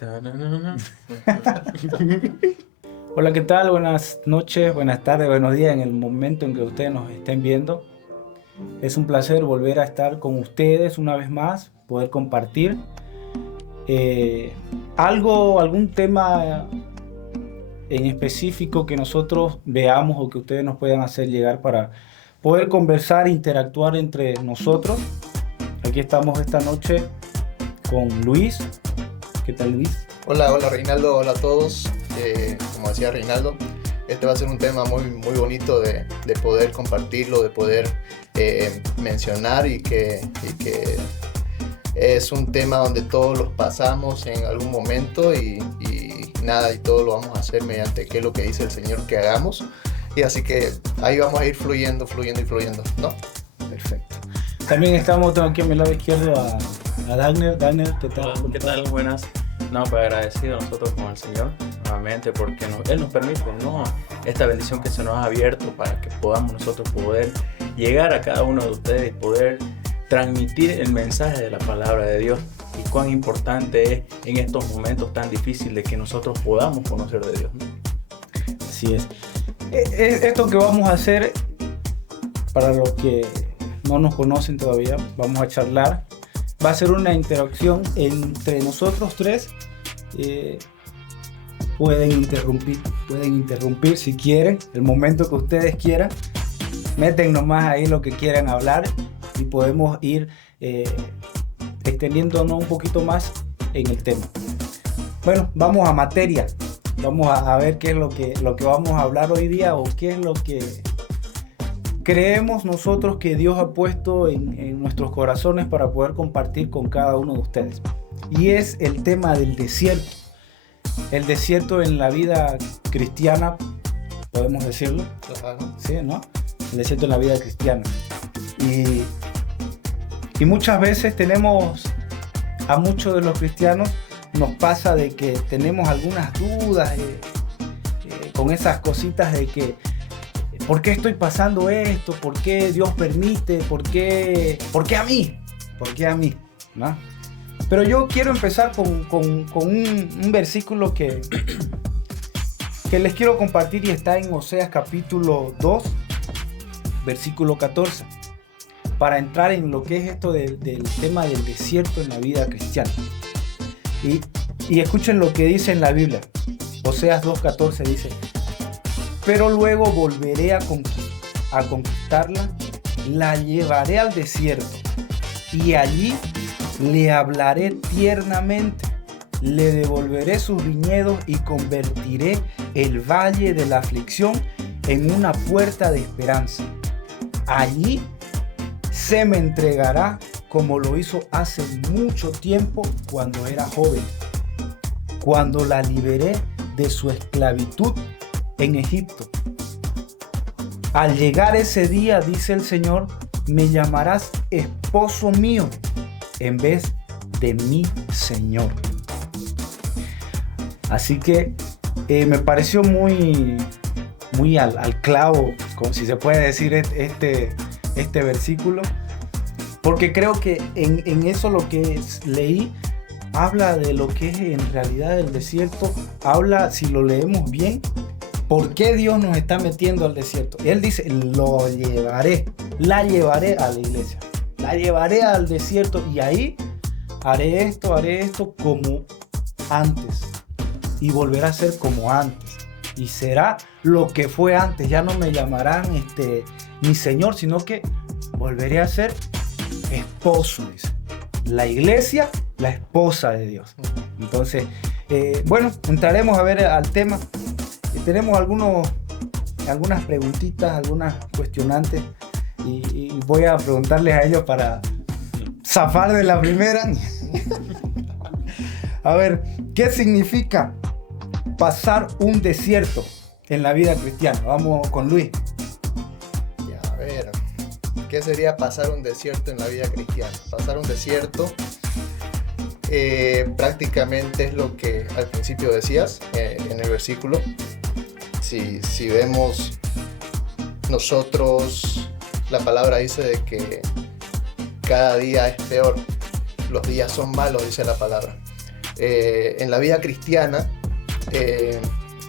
Tararara. Hola, ¿qué tal? Buenas noches, buenas tardes, buenos días en el momento en que ustedes nos estén viendo. Es un placer volver a estar con ustedes una vez más, poder compartir algún tema en específico que nosotros veamos o que ustedes nos puedan hacer llegar para poder conversar, interactuar entre nosotros. Aquí estamos esta noche con Luis. ¿Qué tal, Luis? Hola Reinaldo, hola a todos. Como decía Reinaldo, este va a ser un tema muy bonito de poder compartirlo, de poder mencionar y que es un tema donde todos los pasamos en algún momento y todo lo vamos a hacer mediante qué es lo que dice el Señor que hagamos. Y así que ahí vamos a ir fluyendo, ¿no? Perfecto. También tengo aquí a mi lado izquierdo a Dagner. Dagner, ¿qué tal? Hola, ¿qué tal? Buenas. No, pues agradecido a nosotros con el Señor nuevamente porque Él nos permite esta bendición que se nos ha abierto para que podamos nosotros poder llegar a cada uno de ustedes y poder transmitir el mensaje de la palabra de Dios y cuán importante es en estos momentos tan difíciles que nosotros podamos conocer de Dios, ¿no? Así es. Esto que vamos a hacer, para los que no nos conocen todavía, vamos a charlar. Va a ser una interacción entre nosotros tres. Pueden interrumpir si quieren, el momento que ustedes quieran. Meten nomás ahí lo que quieran hablar y podemos ir extendiéndonos un poquito más en el tema. Bueno, vamos a materia. Vamos a ver qué es lo que vamos a hablar hoy día o qué es lo que creemos nosotros que Dios ha puesto en nuestros corazones para poder compartir con cada uno de ustedes. Y es el tema del desierto. El desierto en la vida cristiana, podemos decirlo. Claro. Sí, ¿no? El desierto en la vida cristiana. Y muchas veces a muchos de los cristianos nos pasa de que tenemos algunas dudas con esas cositas de que ¿por qué estoy pasando esto? ¿Por qué Dios permite? ¿Por qué a mí? ¿Por qué a mí? ¿No? Pero yo quiero empezar con un versículo que les quiero compartir y está en Oseas capítulo 2, versículo 14, para entrar en lo que es esto del tema del desierto en la vida cristiana. Y escuchen lo que dice en la Biblia. Oseas 2:14 dice: pero luego volveré a conquistarla, la llevaré al desierto y allí le hablaré tiernamente, le devolveré sus viñedos y convertiré el valle de la aflicción en una puerta de esperanza. Allí se me entregará como lo hizo hace mucho tiempo cuando era joven, cuando la liberé de su esclavitud en Egipto. Al llegar ese día, dice el Señor, me llamarás esposo mío en vez de mi Señor. Así que me pareció muy al clavo, como si se puede decir, este versículo, porque creo que en eso lo que leí habla de lo que es en realidad el desierto. Habla, si lo leemos bien, ¿por qué Dios nos está metiendo al desierto? Y Él dice, la llevaré a la iglesia, la llevaré al desierto y ahí haré esto como antes y volverá a ser como antes y será lo que fue antes. Ya no me llamarán mi Señor, sino que volveré a ser esposo, dice. La iglesia, la esposa de Dios. Entonces, entraremos a ver al tema. Tenemos algunas preguntitas, algunas cuestionantes y voy a preguntarles a ellos para zafar de la primera. A ver, ¿qué significa pasar un desierto en la vida cristiana? Vamos con Luis. A ver, ¿qué sería pasar un desierto en la vida cristiana? Pasar un desierto prácticamente es lo que al principio decías en el versículo. Si vemos nosotros, la palabra dice de que cada día es peor, los días son malos, dice la palabra. en la vida cristiana,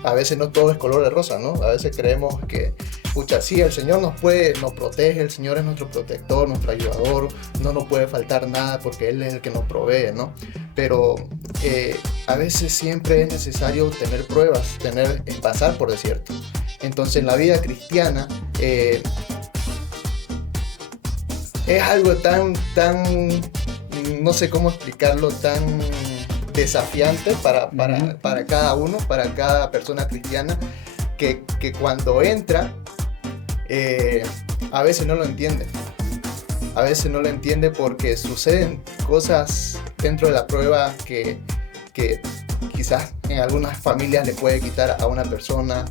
a veces no todo es color de rosa, ¿no? A veces creemos que, pucha, sí, el Señor nos protege, el Señor es nuestro protector, nuestro ayudador, no nos puede faltar nada porque Él es el que nos provee, ¿no? Pero a veces siempre es necesario tener pruebas, pasar por desierto. Entonces en la vida cristiana es algo tan, no sé cómo explicarlo, tan desafiante para cada uno, para cada persona cristiana, que cuando entra, a veces no lo entiende. A veces no lo entiende porque suceden cosas dentro de la prueba que quizás en algunas familias le puede quitar a una persona,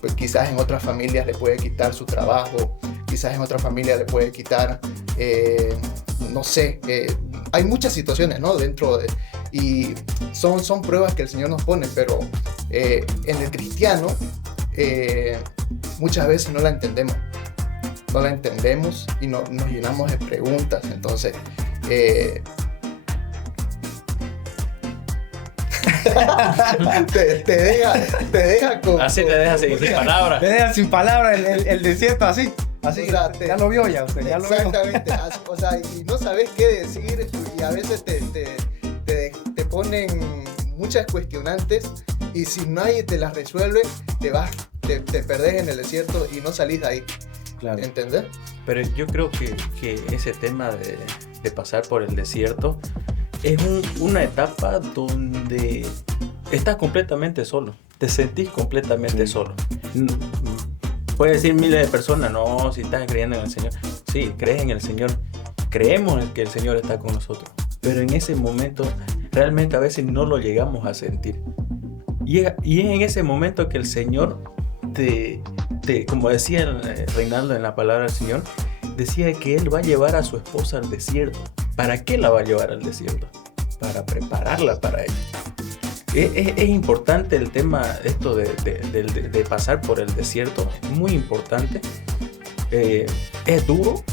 pues quizás en otras familias le puede quitar su trabajo, quizás en otras familias le puede quitar, no sé, hay muchas situaciones, ¿no? Y son pruebas que el Señor nos pone, pero en el cristiano muchas veces no la entendemos. No la entendemos y nos llenamos de preguntas. Entonces, te deja con... Así te deja sin palabras. Te deja sin palabras el desierto así. Así, o sea, ya lo vio ya usted, ya lo vio. Exactamente, o sea, y no sabes qué decir y a veces te ponen muchas cuestionantes y si nadie te las resuelve, te perdés en el desierto y no salís de ahí. Claro. ¿Entendés? Pero yo creo que ese tema de pasar por el desierto es una etapa donde estás completamente solo, te sentís completamente solo. Puede decir miles de personas, no, si estás creyendo en el Señor. Sí, crees en el Señor, creemos en que el Señor está con nosotros, pero en ese momento realmente a veces no lo llegamos a sentir. Y es en ese momento que el Señor como decía Reinaldo en la palabra del Señor, decía que Él va a llevar a su esposa al desierto. ¿Para qué la va a llevar al desierto? Para prepararla para ella. Es importante el tema esto de pasar por el desierto, es muy importante. Es duro,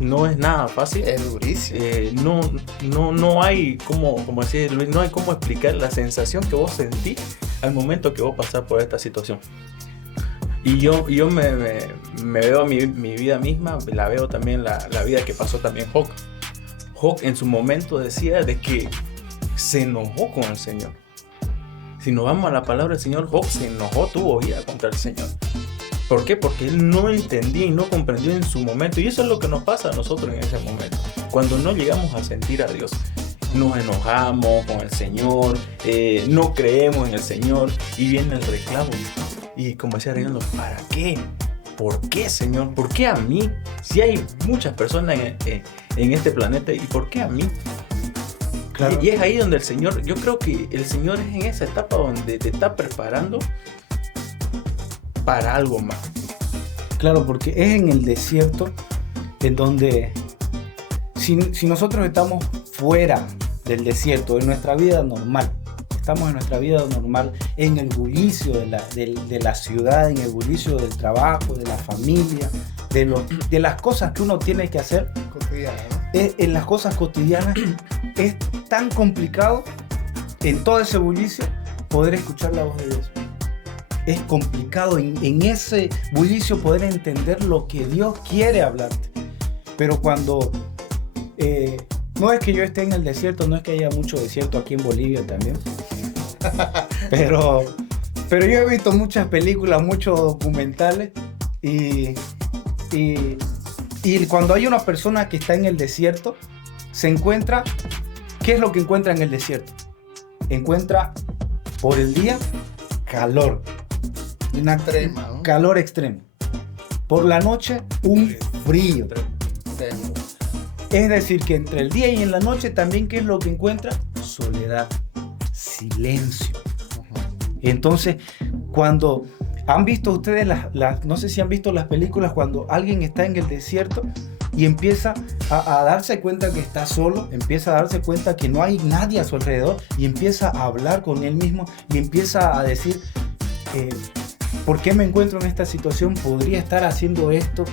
no es nada fácil. Es durísimo. No hay como decía Luis, no hay cómo explicar la sensación que vos sentís al momento que vos pasás por esta situación. Y yo me veo a mi vida misma, la veo también la vida que pasó también Job. Job en su momento decía de que se enojó con el Señor. Si nos vamos a la palabra del Señor, Job se enojó, tuvo ira contra el Señor. ¿Por qué? Porque él no entendía y no comprendió en su momento. Y eso es lo que nos pasa a nosotros en ese momento. Cuando no llegamos a sentir a Dios, nos enojamos con el Señor, no creemos en el Señor y viene el reclamo. Y como decía Reinaldo, ¿para qué? ¿Por qué, Señor? ¿Por qué a mí? Si hay muchas personas en este planeta, ¿y por qué a mí? Claro. Y es ahí donde el Señor, yo creo que el Señor es en esa etapa donde te está preparando para algo más. Claro, porque es en el desierto en donde si nosotros estamos fuera del desierto, en nuestra vida normal, estamos en nuestra vida normal, en el bullicio de la ciudad, en el bullicio del trabajo, de la familia, de las cosas que uno tiene que hacer cotidianas, ¿no? En las cosas cotidianas es tan complicado en todo ese bullicio poder escuchar la voz de Dios. Es complicado en ese bullicio poder entender lo que Dios quiere hablarte. Pero cuando no es que yo esté en el desierto, no es que haya mucho desierto aquí en Bolivia también. Pero yo he visto muchas películas, muchos documentales y cuando hay una persona que está en el desierto, se encuentra, ¿qué es lo que encuentra en el desierto? Encuentra por el día calor, ¿no? Calor extremo. Por la noche un frío. Es decir, que entre el día y en la noche también, ¿qué es lo que encuentra? Soledad, silencio. Entonces, cuando han visto ustedes no sé si han visto las películas cuando alguien está en el desierto y empieza a darse cuenta que está solo, empieza a darse cuenta que no hay nadie a su alrededor y empieza a hablar con él mismo y empieza a decir, ¿por qué me encuentro en esta situación? ¿Podría estar haciendo esto?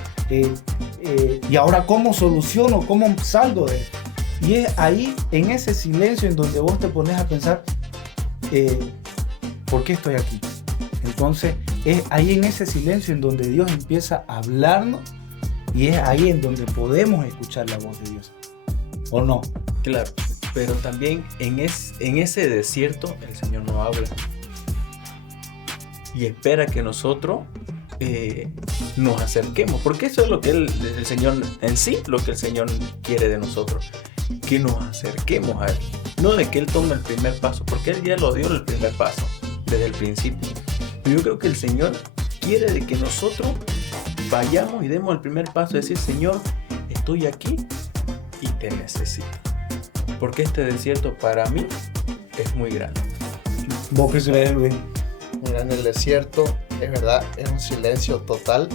¿Y ahora cómo soluciono? ¿Cómo salgo de esto? Y es ahí, en ese silencio, en donde vos te pones a pensar, ¿por qué estoy aquí? Entonces es ahí en ese silencio en donde Dios empieza a hablarnos y es ahí en donde podemos escuchar la voz de Dios. ¿O no? Claro, pero también en ese desierto el Señor no habla y espera que nosotros nos acerquemos, porque eso es lo que el Señor en sí, lo que el Señor quiere de nosotros, que nos acerquemos a Él, no de que Él tome el primer paso, porque Él ya lo dio el primer paso desde el principio. Pero yo creo que el Señor quiere de que nosotros vayamos y demos el primer paso, decir, Señor, estoy aquí y te necesito, porque este desierto para mí es muy grande. ¿Vos qué crees, Luis? Mira, en el desierto, es verdad, es un silencio total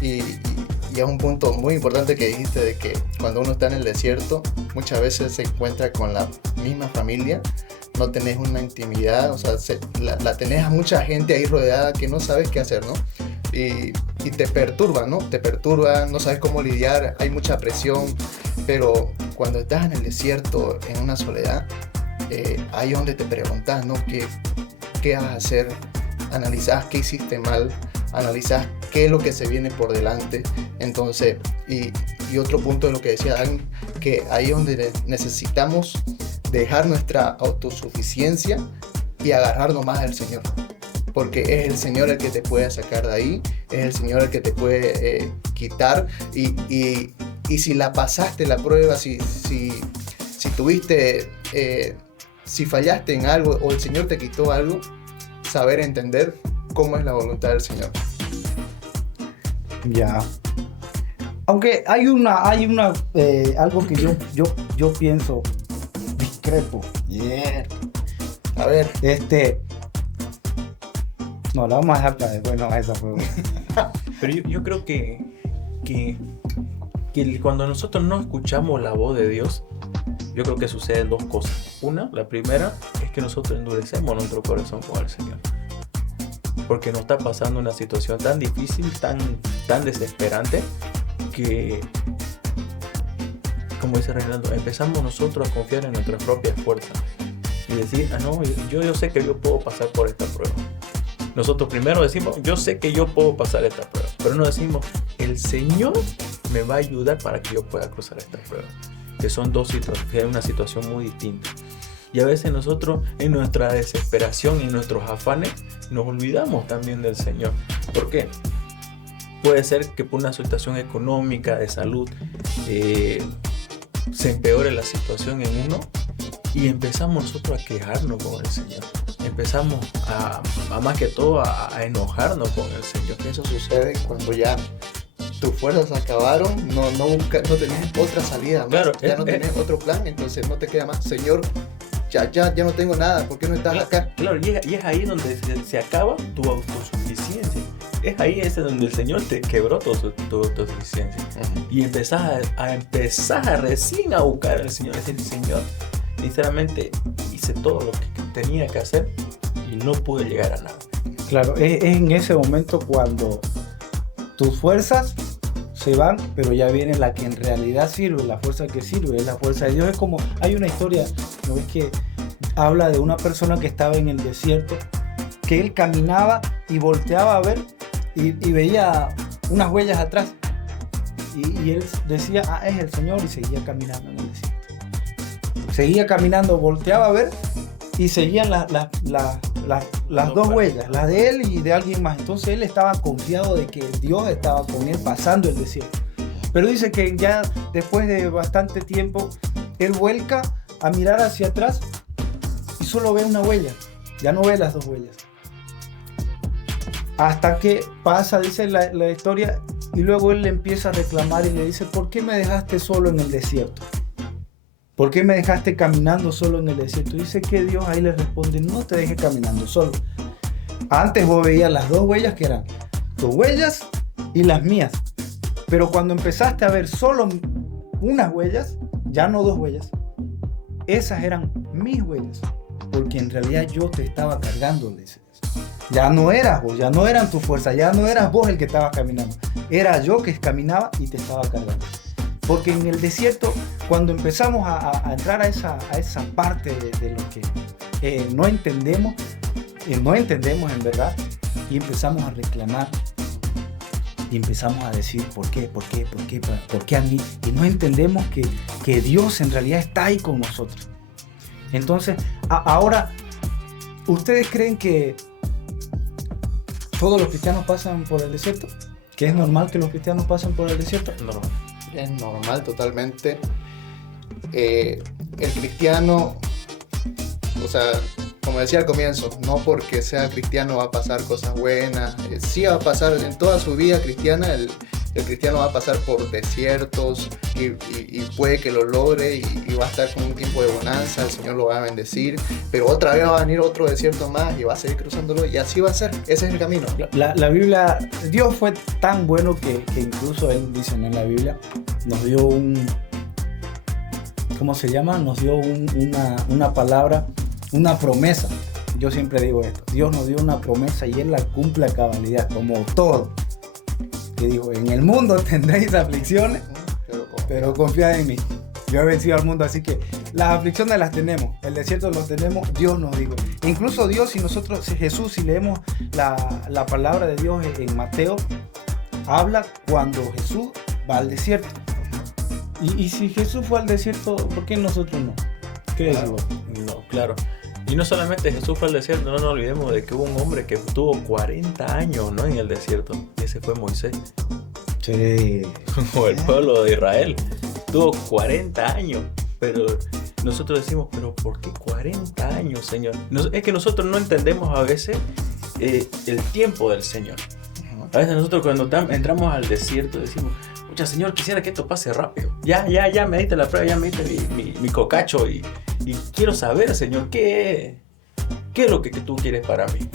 y es un punto muy importante que dijiste de que cuando uno está en el desierto, muchas veces se encuentra con la misma familia, no tenés una intimidad, o sea, la tenés a mucha gente ahí rodeada que no sabes qué hacer, ¿no? Y te perturba, ¿no? Te perturba, no sabes cómo lidiar, hay mucha presión, pero cuando estás en el desierto, en una soledad, ahí es donde te preguntas, ¿no? ¿Qué vas a hacer? Analizás qué hiciste mal, analizás qué es lo que se viene por delante. Entonces, y otro punto de lo que decía Dan, que ahí es donde necesitamos dejar nuestra autosuficiencia y agarrarnos más del Señor. Porque es el Señor el que te puede sacar de ahí, es el Señor el que te puede quitar. Y si la pasaste la prueba, si tuviste... si fallaste en algo o el Señor te quitó algo, saber entender cómo es la voluntad del Señor. Ya. Aunque hay algo que yo pienso, discrepo. Yeah. A ver. No, la vamos a dejar para después, no, esa fue. Pero yo creo que cuando nosotros no escuchamos la voz de Dios, yo creo que suceden dos cosas. La primera es que nosotros endurecemos nuestro corazón con el Señor, porque nos está pasando una situación tan difícil, tan desesperante, que, como dice Reinaldo, empezamos nosotros a confiar en nuestras propias fuerzas y decir, no, yo sé que yo puedo pasar por esta prueba. Nosotros primero decimos, yo sé que yo puedo pasar esta prueba, pero no decimos, el Señor me va a ayudar para que yo pueda cruzar esta prueba. Que son dos situaciones, que es una situación muy distinta. Y a veces nosotros en nuestra desesperación y en nuestros afanes nos olvidamos también del Señor. ¿Por qué? Puede ser que por una situación económica, de salud, se empeore la situación en uno y empezamos nosotros a quejarnos con el Señor. Empezamos a más que todo a enojarnos con el Señor. Eso sucede cuando ya tus fuerzas acabaron, no tenés otra salida más, claro, ya no tenés otro plan, entonces no te queda más, Señor, ya no tengo nada, ¿por qué no estás acá? Claro, y es ahí donde se acaba tu autosuficiencia. Es ahí donde el Señor te quebró tu autosuficiencia. Uh-huh. Y empezás a recién a buscar al Señor, decir, Señor, sinceramente hice todo lo que tenía que hacer y no pude llegar a nada. Claro, es en ese momento cuando tus fuerzas se van, pero ya viene la que en realidad sirve, la fuerza que sirve, es la fuerza de Dios. Es como, hay una historia, ¿no ves? Que habla de una persona que estaba en el desierto, que él caminaba y volteaba a ver y veía unas huellas atrás. Y él decía, es el Señor, y seguía caminando en el desierto. Seguía caminando, volteaba a ver y seguían las dos huellas, las de él y de alguien más. Entonces él estaba confiado de que Dios estaba con él pasando el desierto. Pero dice que ya después de bastante tiempo, él vuelca a mirar hacia atrás y solo ve una huella. Ya no ve las dos huellas. Hasta que pasa, dice la historia, y luego él le empieza a reclamar y le dice, ¿por qué me dejaste solo en el desierto? ¿Por qué me dejaste caminando solo en el desierto? Dice que Dios ahí le responde, no te dejé caminando solo. Antes vos veías las dos huellas que eran tus huellas y las mías. Pero cuando empezaste a ver solo unas huellas, ya no dos huellas, esas eran mis huellas. Porque en realidad yo te estaba cargando, dice. Ya no eras vos, ya no eran tus fuerzas, ya no eras vos el que estaba caminando. Era yo que caminaba y te estaba cargando. Porque en el desierto, cuando empezamos a entrar a esa parte de lo que no entendemos en verdad, y empezamos a reclamar y empezamos a decir ¿por qué a mí? Y no entendemos que Dios en realidad está ahí con nosotros. Entonces, ahora, ¿ustedes creen que todos los cristianos pasan por el desierto? ¿Que es normal que los cristianos pasen por el desierto? No. Es normal totalmente. El cristiano, o sea, como decía al comienzo, no porque sea cristiano va a pasar cosas buenas. Sí va a pasar en toda su vida cristiana, el cristiano va a pasar por desiertos y puede que lo logre y va a estar con un tiempo de bonanza, el Señor lo va a bendecir, pero otra vez va a venir otro desierto más y va a seguir cruzándolo y así va a ser. Ese es el camino. La Biblia, Dios fue tan bueno que incluso Él dice en la Biblia, nos dio ¿cómo se llama? Nos dio una palabra, una promesa. Yo siempre digo esto, Dios nos dio una promesa y Él la cumple a cabalidad, como todo. Que digo, en el mundo tendréis aflicciones, pero confiad en mí. Yo he vencido al mundo, así que las aflicciones las tenemos, el desierto los tenemos, Dios nos dijo. Incluso Dios, Jesús, si leemos la palabra de Dios en Mateo, habla cuando Jesús va al desierto. Y si Jesús fue al desierto, ¿por qué nosotros no? ¿Qué claro. No, claro. Y no solamente Jesús fue al desierto, no nos olvidemos de que hubo un hombre que tuvo 40 años, ¿no?, en el desierto. Y ese fue Moisés. Sí. O el pueblo de Israel. Tuvo 40 años. Pero nosotros decimos, ¿pero por qué 40 años, Señor? Es que nosotros no entendemos a veces el tiempo del Señor. A veces nosotros cuando entramos al desierto decimos, pucha, Señor, quisiera que esto pase rápido. Ya me diste la prueba, ya me diste mi cocacho y quiero saber, Señor, ¿qué es lo que tú quieres para mí?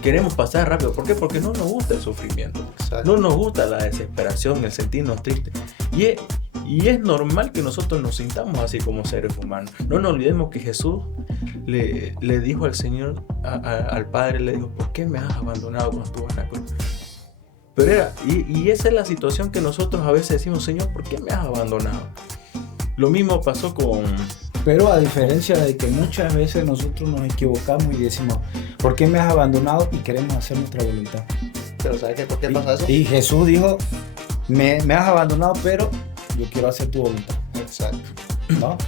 Queremos pasar rápido. ¿Por qué? Porque no nos gusta el sufrimiento. Exacto. No nos gusta la desesperación, el sentirnos tristes. Y es normal que nosotros nos sintamos así como seres humanos. No nos olvidemos que Jesús le dijo al Señor, al Padre, le dijo, ¿por qué me has abandonado cuando estuve en la cruz? Pero y esa es la situación que nosotros a veces decimos, Señor, ¿por qué me has abandonado? Lo mismo pasó con... Pero a diferencia de que muchas veces nosotros nos equivocamos y decimos, ¿por qué me has abandonado? Y queremos hacer nuestra voluntad. Pero ¿sabes por qué pasa eso? Y Jesús dijo, me has abandonado, pero yo quiero hacer tu voluntad. Exacto. ¿No?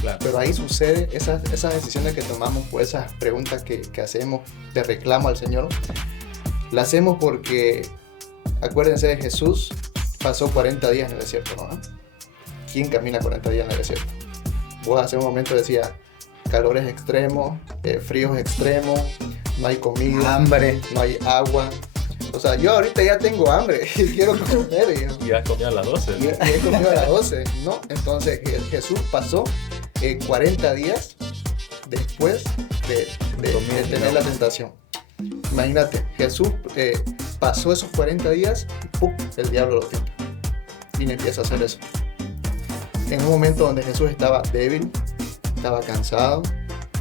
Claro. Pero ahí sucede esas decisiones que tomamos, o esas preguntas que hacemos de reclamo al Señor, las hacemos porque, acuérdense de Jesús, pasó 40 días en el desierto, ¿no? ¿Quién camina 40 días en el desierto? Vos hace un momento decías, calores extremos, fríos extremos, no hay comida, hambre, no hay agua. O sea, yo ahorita ya tengo hambre y quiero comer. Y has comido a las 12. Y he comido a las 12, ¿no? Entonces Jesús pasó 40 días después de tener la tentación. Imagínate, Jesús pasó esos 40 días y ¡pum!, el diablo lo tienta. Y le empieza a hacer eso. En un momento donde Jesús estaba débil, estaba cansado,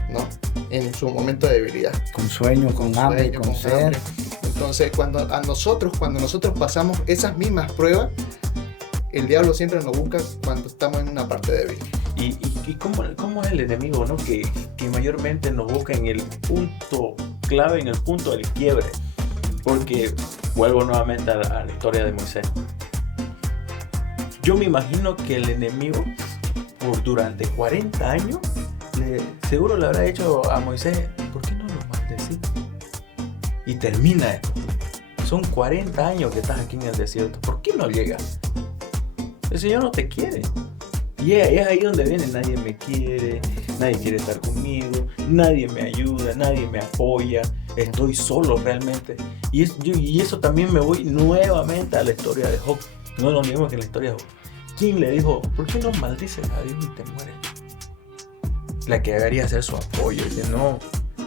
¿no? En su momento de debilidad. Con sueño, con hambre, con sed. Entonces, cuando nosotros pasamos esas mismas pruebas, el diablo siempre nos busca cuando estamos en una parte débil. ¿Y cómo es el enemigo, ¿no? Que mayormente nos busca en el punto clave, en el punto del quiebre? Porque vuelvo nuevamente a la historia de Moisés. Yo me imagino que el enemigo, durante 40 años, seguro le habrá dicho a Moisés, ¿por qué no lo maldecís? Y termina esto. Son 40 años que estás aquí en el desierto. ¿Por qué no llegas? El Señor no te quiere. Y es ahí donde viene, nadie me quiere, nadie quiere estar conmigo, nadie me ayuda, nadie me apoya, estoy solo realmente. Y eso también me voy nuevamente a la historia de Job. No lo olvidemos que en la historia de Job, ¿quién le dijo, ¿por qué no maldices a Dios y te mueres? La que debería ser su apoyo. Dice, no,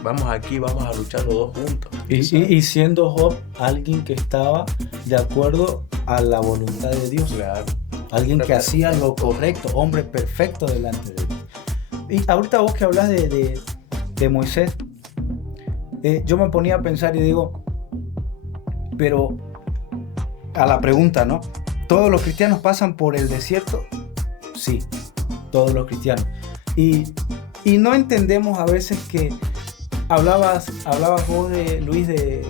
vamos aquí, vamos a luchar los dos juntos. Y siendo Job alguien que estaba de acuerdo a la voluntad de Dios. Claro. Alguien que hacía lo correcto, hombre perfecto delante de Dios. Y ahorita vos que hablas de Moisés, yo me ponía a pensar y digo, pero a la pregunta, ¿no? ¿Todos los cristianos pasan por el desierto? Sí, todos los cristianos. Y no entendemos a veces que Hablabas vos de Luis de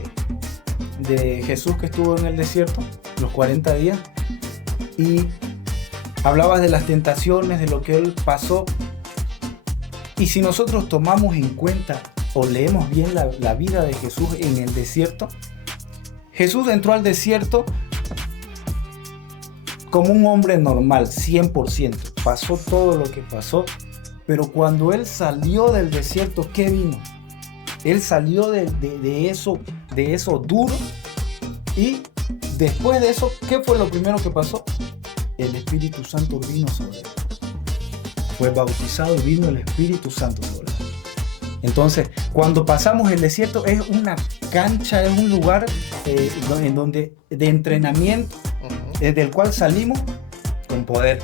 Jesús que estuvo en el desierto los 40 días y hablabas de las tentaciones, de lo que él pasó. Y si nosotros tomamos en cuenta o leemos bien la vida de Jesús en el desierto, Jesús entró al desierto como un hombre normal, 100%. Pasó todo lo que pasó, pero cuando él salió del desierto, ¿qué vino? Él salió de eso duro, y después de eso, ¿qué fue lo primero que pasó? El Espíritu Santo vino sobre él. Fue bautizado y vino el Espíritu Santo sobre él. Entonces, cuando pasamos el desierto, es una cancha, es un lugar en donde, de entrenamiento, del cual salimos con poder.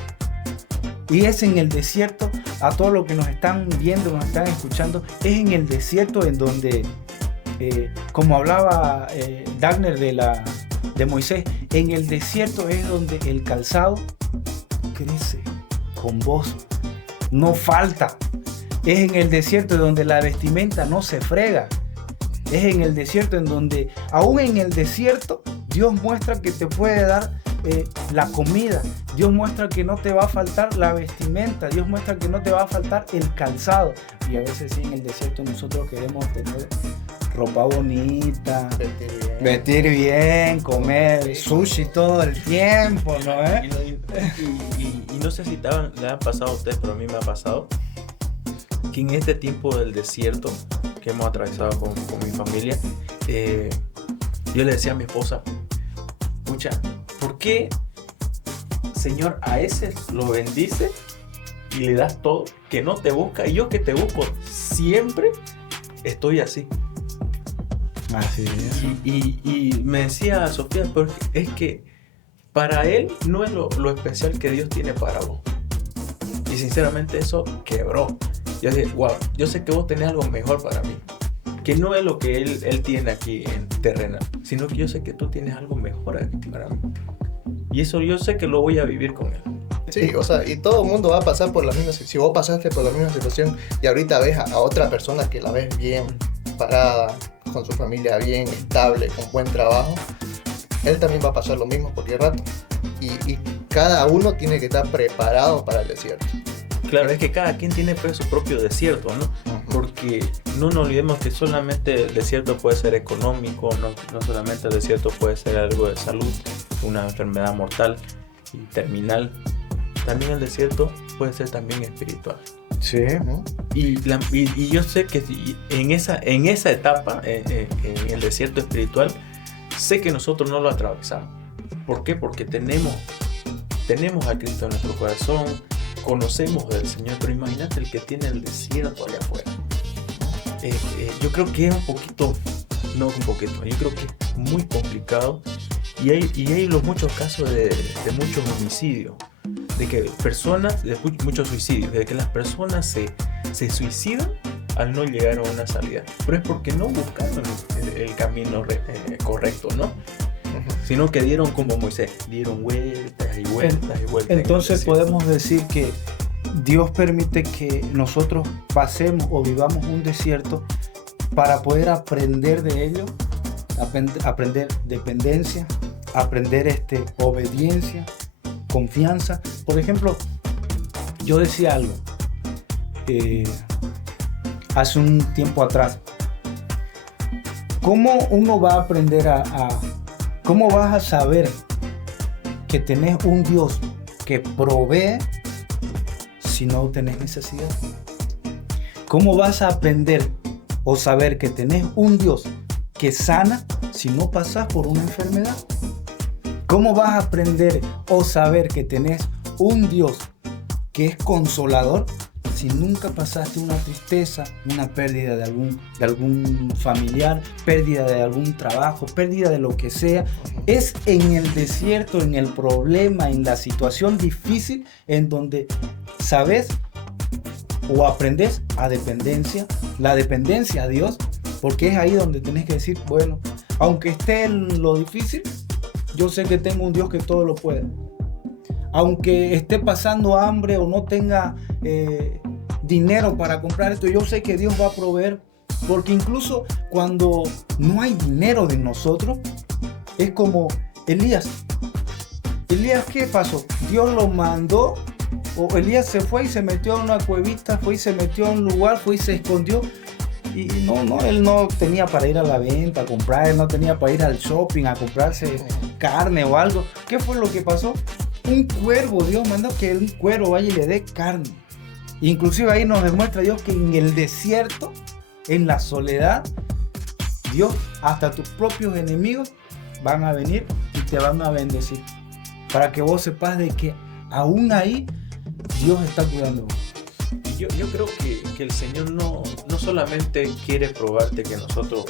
Y es en el desierto, a todos los que nos están viendo, nos están escuchando, es en el desierto en donde, como hablaba Dagner de Moisés, en el desierto es donde el calzado crece con voz, no falta. Es en el desierto donde la vestimenta no se frega. Es en el desierto en donde, aún en el desierto, Dios muestra que te puede dar la comida. Dios muestra que no te va a faltar la vestimenta. Dios muestra que no te va a faltar el calzado. Y a veces sí, en el desierto nosotros queremos tener ropa bonita, vestir bien, comer sushi todo el tiempo, ¿no? Y no sé si le han pasado a ustedes, pero a mí me ha pasado que en este tiempo del desierto que hemos atravesado con mi familia, yo le decía a mi esposa, escucha, ¿por qué, Señor, a ese lo bendice y le das todo, que no te busca, y yo que te busco siempre estoy así? Así es. Y me decía Sofía, porque es que para él no es lo especial que Dios tiene para vos. Y sinceramente eso quebró. Yo dije, wow, yo sé que vos tenés algo mejor para mí, que no es lo que él tiene aquí en terreno, sino que yo sé que tú tienes algo mejor aquí para mí. Y eso yo sé que lo voy a vivir con él. Sí, o sea, y todo el mundo va a pasar por la misma situación. Si vos pasaste por la misma situación y ahorita ves a otra persona que la ves bien parada, con su familia bien estable, con buen trabajo, él también va a pasar lo mismo por el rato. Y cada uno tiene que estar preparado para el desierto. Claro, es que cada quien tiene pues su propio desierto, ¿no? Uh-huh. Porque no nos olvidemos que solamente el desierto puede ser económico, no solamente el desierto puede ser algo de salud, una enfermedad mortal y terminal. También el desierto puede ser también espiritual. Sí. ¿No? Y yo sé que en esa etapa, en el desierto espiritual, sé que nosotros no lo atravesamos. ¿Por qué? Porque tenemos a Cristo en nuestro corazón, conocemos del Señor, pero imagínate el que tiene el desierto allá afuera. Yo creo que es yo creo que es muy complicado, y hay los muchos casos de muchos homicidios, de que muchos suicidios, de que las personas se suicidan al no llegar a una salida, pero es porque no buscaron el camino correcto, ¿no? Sino que dieron como Moisés, dieron vueltas y vueltas y vueltas. Entonces podemos decir que Dios permite que nosotros pasemos o vivamos un desierto para poder aprender de ello, aprender dependencia, aprender obediencia, confianza. Por ejemplo, yo decía algo hace un tiempo atrás. ¿Cómo uno va a aprender cómo vas a saber que tenés un Dios que provee si no tenés necesidad? ¿Cómo vas a aprender o saber que tenés un Dios que sana si no pasás por una enfermedad? ¿Cómo vas a aprender o saber que tenés un Dios que es consolador si nunca pasaste una tristeza, una pérdida de algún familiar, pérdida de algún trabajo, pérdida de lo que sea? Es en el desierto, en el problema, en la situación difícil, en donde sabes o aprendes la dependencia a Dios, porque es ahí donde tenés que decir, bueno, aunque esté en lo difícil, yo sé que tengo un Dios que todo lo puede. Aunque esté pasando hambre o no tenga dinero para comprar esto, yo sé que Dios va a proveer Porque incluso cuando no hay dinero de nosotros, es como Elías. Elías, ¿qué pasó? Dios lo mandó, o Elías se fue y se metió en una cuevita, fue y se metió en un lugar, fue y se escondió. Y él no tenía para ir a la venta a comprar, él no tenía para ir al shopping a comprarse carne o algo. ¿Qué fue lo que pasó? Un cuervo, Dios mandó que un cuervo vaya y le dé carne. Inclusive ahí nos demuestra Dios que en el desierto, en la soledad, Dios, hasta tus propios enemigos van a venir y te van a bendecir. Para que vos sepas de que aún ahí Dios está cuidando de vos. Yo creo que el Señor no solamente quiere probarte que nosotros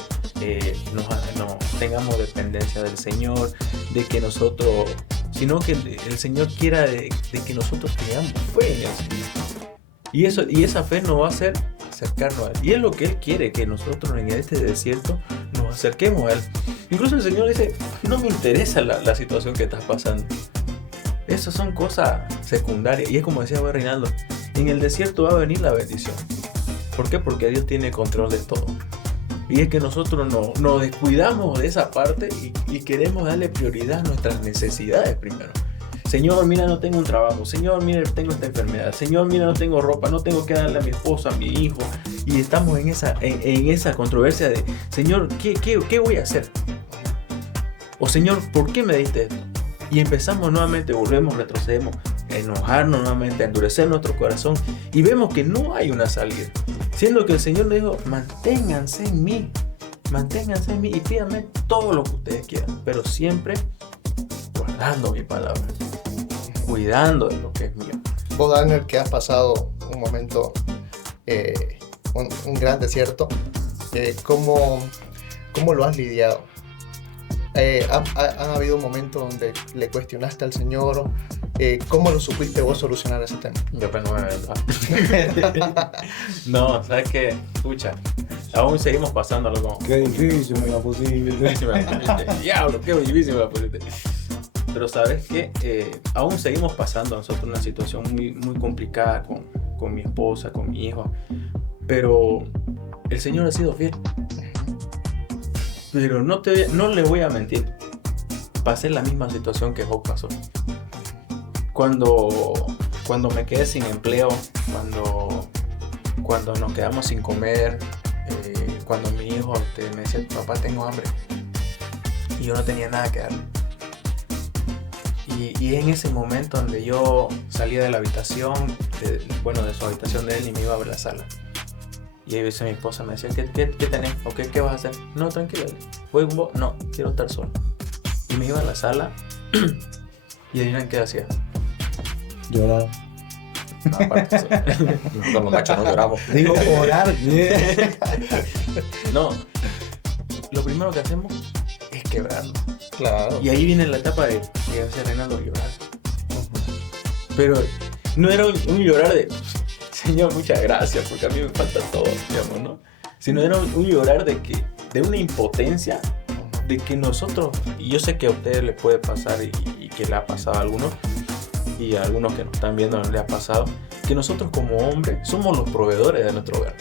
no tengamos dependencia del Señor, de que nosotros, sino que el Señor quiera de que nosotros tengamos fe en el Señor. Y esa fe nos va a hacer acercarnos a Él. Y es lo que Él quiere, que nosotros en este desierto nos acerquemos a Él. Incluso el Señor dice, no me interesa la situación que estás pasando. Esas son cosas secundarias. Y es como decía Reinaldo, en el desierto va a venir la bendición. ¿Por qué? Porque Dios tiene control de todo. Y es que nosotros nos descuidamos de esa parte y queremos darle prioridad a nuestras necesidades primero. Señor, mira, no tengo un trabajo. Señor, mira, tengo esta enfermedad. Señor, mira, no tengo ropa. No tengo que darle a mi esposa, a mi hijo. Y estamos en esa controversia de, Señor, ¿qué voy a hacer? O Señor, ¿por qué me diste esto? Y empezamos nuevamente, retrocedemos, a enojarnos nuevamente, a endurecer nuestro corazón. Y vemos que no hay una salida. Siendo que el Señor le dijo, manténganse en mí y pídanme todo lo que ustedes quieran. Pero siempre guardando mi palabra, cuidando de lo que es mío. Vos, Daniel, que has pasado un momento, un gran desierto, ¿cómo lo has lidiado? ¿Han habido momentos donde le cuestionaste al Señor? ¿Cómo lo supiste vos solucionar ese tema? Yo apenas me verdad. No, ¿sabes qué? Escucha, aún seguimos pasándolo como... Qué difícil me la pusiste. Diablo, qué difícil me la pusiste. Pero ¿sabes qué? Aún seguimos pasando nosotros una situación muy, muy complicada con mi esposa, con mi hijo. Pero el Señor ha sido fiel. Pero no le voy a mentir. Pasé la misma situación que Job pasó. Cuando me quedé sin empleo, cuando nos quedamos sin comer, cuando mi hijo me decía, papá, tengo hambre. Y yo no tenía nada que darle. Y en ese momento donde yo salía de la habitación, de su habitación de él, y me iba a ver la sala. Y ahí mi esposa me decía, ¿qué tenés? ¿O qué vas a hacer? No, tranquilo. ¿Voy con vos? No, quiero estar solo. Y me iba a la sala y adivinen qué hacía. Llorar. No, aparte con los machos no lloramos. Digo, orar. No, lo primero que hacemos es quebrarnos. Claro. Y ahí viene la etapa de que hace Reinaldo llorar. Pero no era un llorar de, Señor, muchas gracias, porque a mí me falta todo, digamos, ¿no? Sino era un llorar de una impotencia, de que nosotros, y yo sé que a ustedes les puede pasar y que le ha pasado a algunos, y a algunos que nos están viendo no les ha pasado, que nosotros como hombres somos los proveedores de nuestro hogar.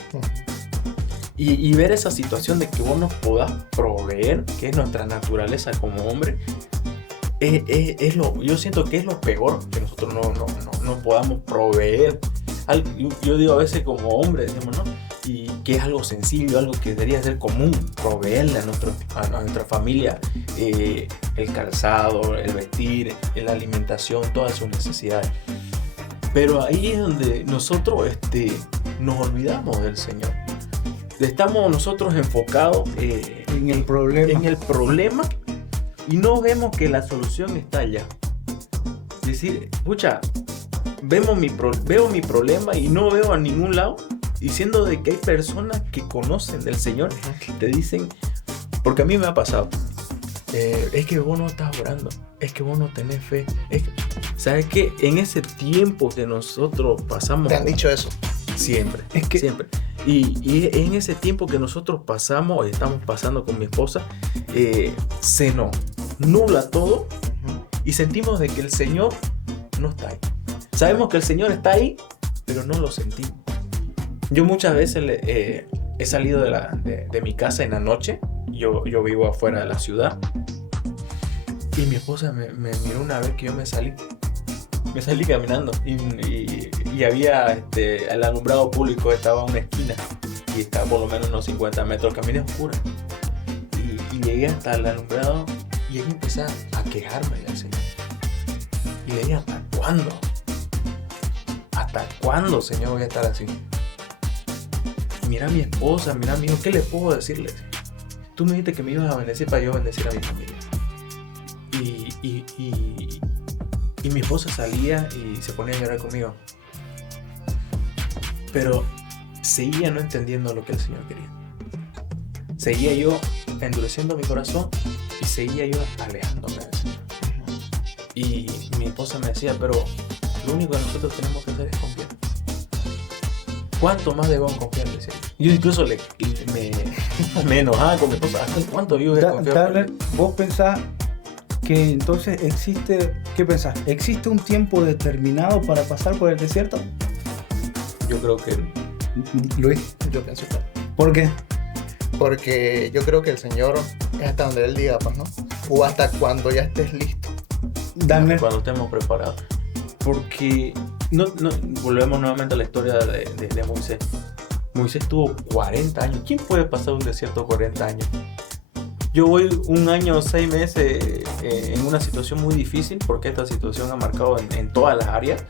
Y ver esa situación de que vos nos podás proveer, que es nuestra naturaleza como hombre, yo siento que es lo peor, que nosotros no podamos proveer. Yo digo a veces como hombre, decimos, ¿no? Y que es algo sencillo, algo que debería ser común, proveerle a nuestra familia el calzado, el vestir, la alimentación, todas sus necesidades. Pero ahí es donde nosotros nos olvidamos del Señor. Estamos nosotros enfocados en el problema y no vemos que la solución está allá. Es decir, escucha, veo mi problema y no veo a ningún lado, diciendo de que hay personas que conocen del Señor, te dicen, porque a mí me ha pasado, es que vos no estás orando, es que vos no tenés fe, ¿sabes qué? En ese tiempo que nosotros pasamos... ¿Te han dicho eso? Siempre, siempre. Y en ese tiempo que nosotros pasamos, y estamos pasando con mi esposa, se nos nubla todo y sentimos de que el Señor no está ahí. Sabemos que el Señor está ahí, pero no lo sentimos. Yo muchas veces he salido de mi casa en la noche. Yo vivo afuera de la ciudad. Y mi esposa me miró una vez que yo me salí caminando y había el alumbrado público estaba en una esquina y estaba por lo menos unos 50 metros, caminé oscura y llegué hasta el alumbrado y ahí empecé a quejarme al Señor y le dije, ¿hasta cuándo? ¿Hasta cuándo, Señor, voy a estar así? Mira a mi esposa, mira a mi hijo, ¿qué le puedo decirles? Tú me dijiste que me ibas a bendecir para yo bendecir a mi familia. Y mi esposa salía y se ponía a llorar conmigo. Pero seguía no entendiendo lo que el Señor quería. Seguía yo endureciendo mi corazón y seguía yo alejándome del Señor. Y mi esposa me decía, pero lo único que nosotros tenemos que hacer es confiar. ¿Cuánto más debemos confiar? Decía yo. Incluso me enojaba con mi esposa. ¿Hasta cuánto yo voy a confiar? ¿Vos pensás que entonces qué pensás? ¿Existe un tiempo determinado para pasar por el desierto? Yo creo que... Luis, yo pienso que... ¿Por qué? Porque yo creo que el Señor es hasta donde Él diga, pues, ¿no? O hasta cuando ya estés listo. Dame. Cuando estemos preparados. Porque volvemos nuevamente a la historia de Moisés. Moisés tuvo 40 años. ¿Quién puede pasar un desierto 40 años? Yo voy 1 año, 6 meses en una situación muy difícil porque esta situación ha marcado en todas las áreas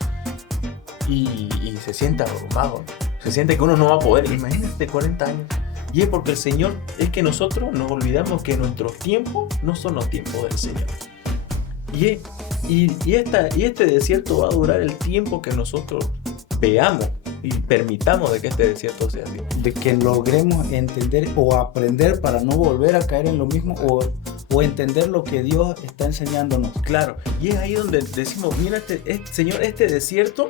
y se siente abrumado. Se siente que uno no va a poder. Imagínate 40 años. Y es porque el Señor, es que nosotros nos olvidamos que nuestros tiempos no son los tiempos del Señor. Y este desierto va a durar el tiempo que nosotros veamos y permitamos de que este desierto sea así. De que logremos entender o aprender para no volver a caer en lo mismo o entender lo que Dios está enseñándonos. Claro, y es ahí donde decimos, mira, Señor, este desierto,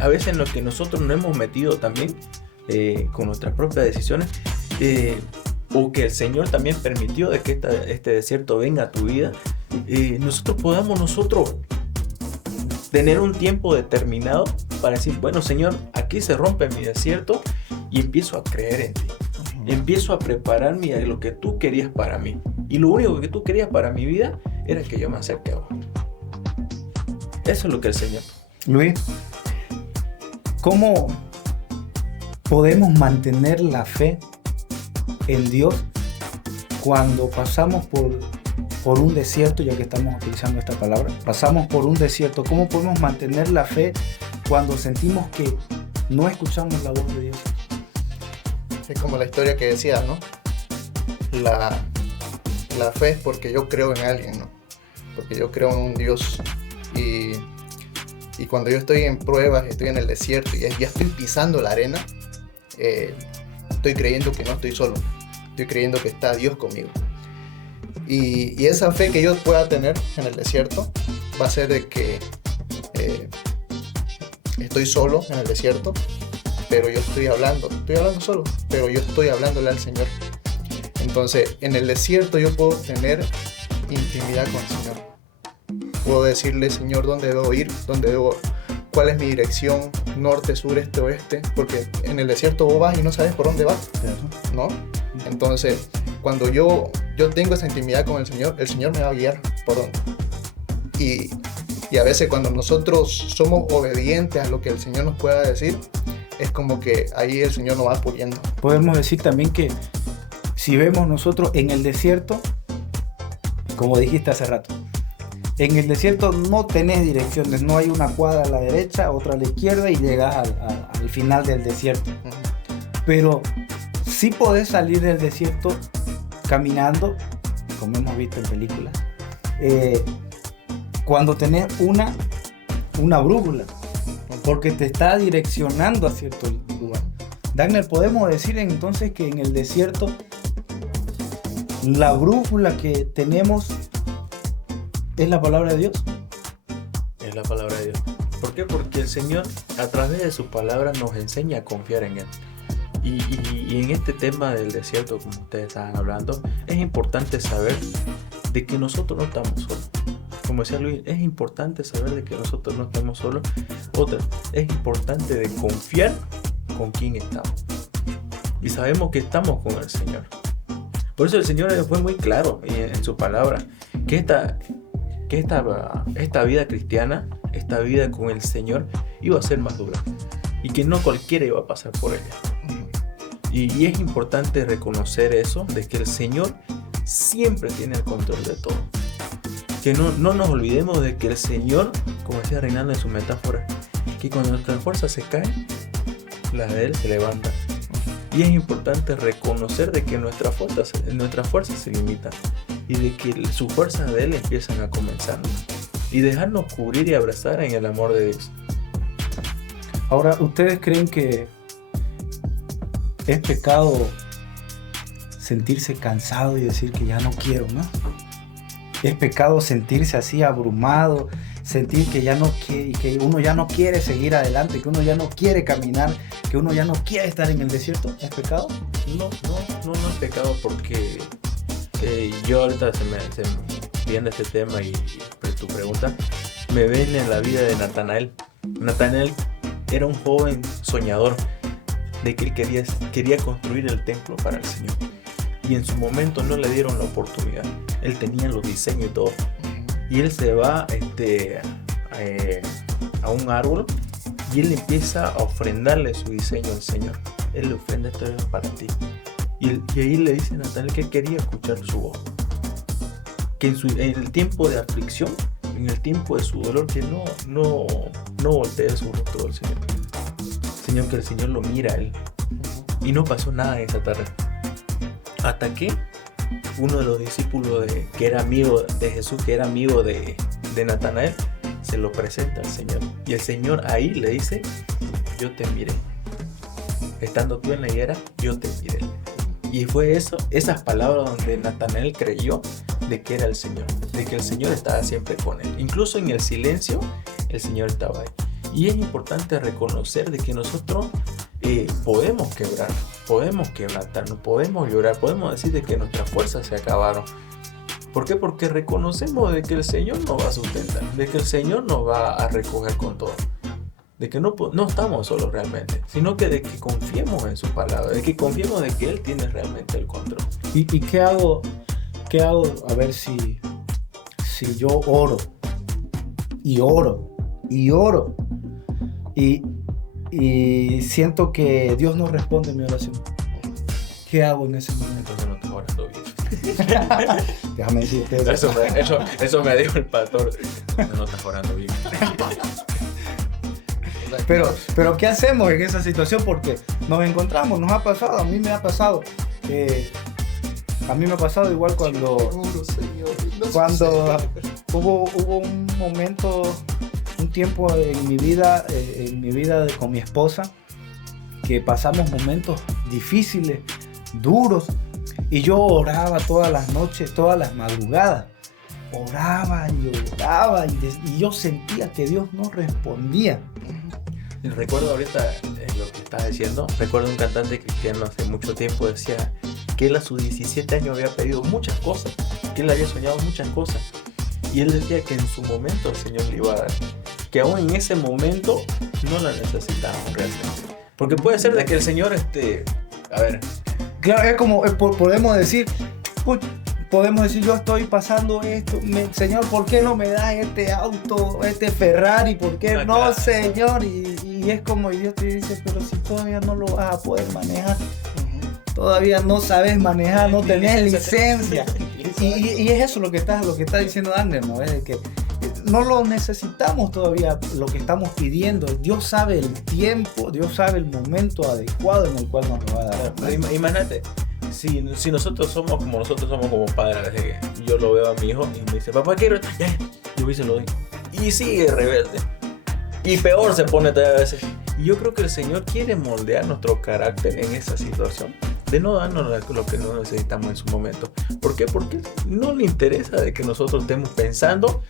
a veces en lo que nosotros nos hemos metido también con nuestras propias decisiones, o que el Señor también permitió de que este desierto venga a tu vida, nosotros podamos tener un tiempo determinado para decir, bueno, Señor, aquí se rompe mi desierto y empiezo a creer en ti. Empiezo a prepararme a lo que tú querías para mí. Y lo único que tú querías para mi vida era que yo me acerque a vos. Eso es lo que el Señor. Luis, ¿cómo podemos mantener la fe en Dios cuando pasamos por un desierto, ya que estamos utilizando esta palabra? Pasamos por un desierto. ¿Cómo podemos mantener la fe cuando sentimos que no escuchamos la voz de Dios? Es como la historia que decías, ¿no? La fe es porque yo creo en alguien, ¿no? Porque yo creo en un Dios. Y cuando yo estoy en pruebas, estoy en el desierto y ya estoy pisando la arena, estoy creyendo que no estoy solo. Estoy creyendo que está Dios conmigo. Y esa fe que yo pueda tener en el desierto va a ser de que estoy solo en el desierto, pero yo estoy hablando solo, pero yo estoy hablándole al Señor. Entonces, en el desierto yo puedo tener intimidad con el Señor. Puedo decirle, Señor, ¿dónde debo ir? ¿Cuál es mi dirección? Norte, sur, este, oeste. Porque en el desierto vos vas y no sabes por dónde vas, ¿no? Entonces, cuando yo tengo esa intimidad con el Señor me va a guiar por dónde. Y a veces cuando nosotros somos obedientes a lo que el Señor nos pueda decir, es como que ahí el Señor nos va puliendo. Podemos decir también que si vemos nosotros en el desierto, como dijiste hace rato, en el desierto no tenés direcciones, no hay una cuadra a la derecha, otra a la izquierda y llegas al final del desierto. Pero sí podés salir del desierto caminando, como hemos visto en películas, cuando tenés una brújula, porque te está direccionando a cierto lugar. Dagner, ¿podemos decir entonces que en el desierto la brújula que tenemos es la palabra de Dios? Es la palabra de Dios. ¿Por qué? Porque el Señor a través de su palabra nos enseña a confiar en Él. Y en este tema del desierto, como ustedes estaban hablando, es importante saber de que nosotros no estamos solos. Como decía Luis, es importante saber de que nosotros no estamos solos. Otra, es importante de confiar con quién estamos. y sabemos que estamos con el Señor. Por eso el Señor fue muy claro en su palabra, que esta vida cristiana, esta vida con el Señor, iba a ser más dura y que no cualquiera iba a pasar por ella. Y es importante reconocer eso, de que el Señor siempre tiene el control de todo. Que no nos olvidemos de que el Señor, como decía Reinaldo en su metáfora, que cuando nuestras fuerzas se caen, las de Él se levantan. Y es importante reconocer de que nuestras fuerzas se limitan y de que sus fuerzas de Él empiezan a comenzar. Y dejarnos cubrir y abrazar en el amor de Dios. Ahora, ¿ustedes creen que es pecado sentirse cansado y decir que ya no quiero más? Es pecado sentirse así abrumado, sentir que ya no quiere, y que uno ya no quiere seguir adelante, que uno ya no quiere caminar, que uno ya no quiere estar en el desierto. ¿Es pecado? No es pecado, porque yo ahorita viendo este tema y tu pregunta, me ven en la vida de Natanael. Natanael era un joven soñador de que él quería construir el templo para el Señor. Y en su momento no le dieron la oportunidad. Él tenía los diseños y todo. Y él se va a un árbol y él empieza a ofrendarle su diseño al Señor. Él le ofrenda: esto es para ti. Y ahí le dice a Natanael que quería escuchar su voz. Que en el tiempo de aflicción, en el tiempo de su dolor, que no voltee su rostro al Señor. Señor, que el Señor lo mira a él. Y no pasó nada en esa tarde. Hasta que uno de los discípulos que era amigo de Jesús, que era amigo de Natanael, se lo presenta al Señor. Y el Señor ahí le dice: yo te miré. Estando tú en la higuera, yo te miré. Y fue esas palabras donde Natanael creyó de que era el Señor, de que el Señor estaba siempre con él. Incluso en el silencio, el Señor estaba ahí. Y es importante reconocer de que nosotros podemos quebrar, podemos quebrantarnos, podemos llorar, podemos decir de que nuestras fuerzas se acabaron. ¿Por qué? Porque reconocemos de que el Señor nos va a sustentar, de que el Señor nos va a recoger con todo. De que no estamos solos realmente, sino que de que confiemos en su palabra, de que confiemos de que Él tiene realmente el control. ¿Y qué hago? A ver si yo oro y siento que Dios no responde a mi oración. ¿Qué hago en ese momento? Entonces no estás orando bien. Déjame decirte eso me dijo el pastor. No estás orando bien. Pero ¿qué hacemos en esa situación? Porque nos encontramos, nos ha pasado, a mí me ha pasado. A mí me ha pasado igual cuando hubo un momento, un tiempo en mi vida con mi esposa, que pasamos momentos difíciles, duros, y yo oraba todas las noches, todas las madrugadas. Oraba y yo sentía que Dios no respondía. Recuerdo ahorita lo que estás diciendo. Recuerdo un cantante cristiano hace mucho tiempo decía que él a sus 17 años había pedido muchas cosas, que él había soñado muchas cosas, y él decía que en su momento el Señor le iba a dar, que aún en ese momento no la necesitábamos realmente, porque puede ser de que el Señor claro, es como podemos decir yo estoy pasando esto, Señor, ¿por qué no me das este auto, este Ferrari? ¿Por qué no, claro, Señor? Y es como Dios te dice: pero si todavía no lo vas a poder manejar, todavía no sabes manejar, no tenés licencia. Y es eso lo que está diciendo Ander, ¿no? Es que no lo necesitamos todavía, lo que estamos pidiendo. Dios sabe el tiempo, Dios sabe el momento adecuado en el cual nos lo va a dar. Imagínate, si nosotros somos como padres, yo lo veo a mi hijo y me dice: papá, quiero esto, ya, yo se lo doy. Y sigue rebelde. Y peor se pone todavía a veces. Y yo creo que el Señor quiere moldear nuestro carácter en esa situación, de no darnos lo que no necesitamos en su momento. ¿Por qué? Porque no le interesa de que nosotros estemos pensando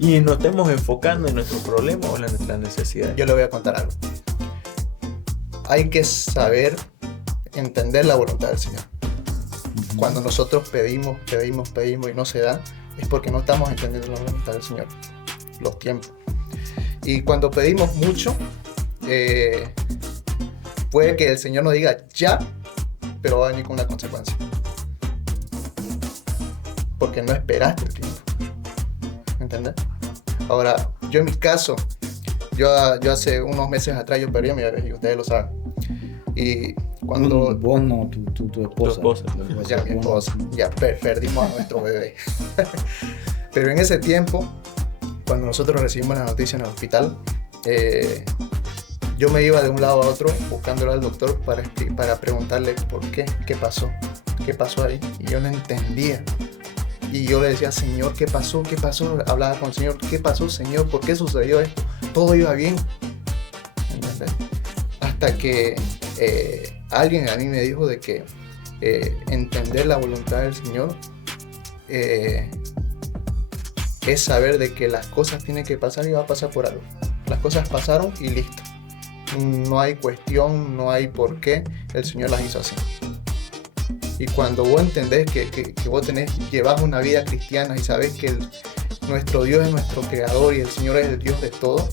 y nos estemos enfocando en nuestro problema o en nuestra necesidad. Yo le voy a contar algo. Hay que saber entender la voluntad del Señor. Cuando nosotros pedimos y no se da, es porque no estamos entendiendo la voluntad del Señor, los tiempos. Y cuando pedimos mucho, puede que el Señor nos diga ya, pero va a venir con una consecuencia. Porque no esperaste el tiempo. ¿Entendés? Ahora, yo en mi caso, yo hace unos meses atrás yo perdí a mi bebé, y ustedes lo saben. Y cuando... Vos no, tu esposa. Tu esposa. Ya, mi esposa. Ya perdimos a nuestro bebé. Pero en ese tiempo, cuando nosotros recibimos la noticia en el hospital, yo me iba de un lado a otro buscándole al doctor para preguntarle por qué, qué pasó ahí. Y yo no entendía. Y yo le decía, Señor, ¿qué pasó? ¿Qué pasó? Hablaba con el Señor, ¿qué pasó, Señor? ¿Por qué sucedió esto? Todo iba bien. ¿Entendés? Hasta que alguien a mí me dijo de que entender la voluntad del Señor es saber de que las cosas tienen que pasar y va a pasar por algo. Las cosas pasaron y listo. No hay cuestión, no hay por qué. El Señor las hizo así. Y cuando vos entendés que vos llevas una vida cristiana y sabés que nuestro Dios es nuestro creador y el Señor es el Dios de todo,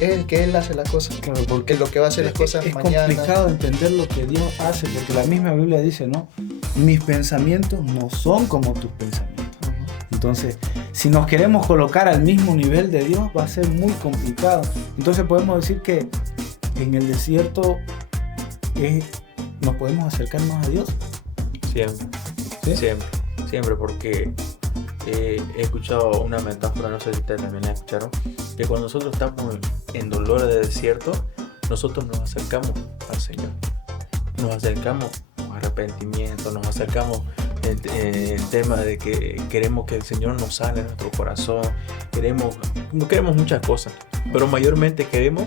es el que Él hace las cosas. Claro, porque es lo que va a hacer las cosas es mañana. Es complicado entender lo que Dios hace, porque la misma Biblia dice, ¿no? Mis pensamientos no son como tus pensamientos. Entonces, si nos queremos colocar al mismo nivel de Dios, va a ser muy complicado. Entonces podemos decir que en el desierto nos podemos acercarnos a Dios. Siempre, ¿Sí? siempre, porque he escuchado una metáfora, no sé si ustedes también la escucharon, que cuando nosotros estamos en dolor de desierto, nosotros nos acercamos al Señor. Nos acercamos con arrepentimiento, nos acercamos el tema de que queremos que el Señor nos sane nuestro corazón, queremos muchas cosas, pero mayormente queremos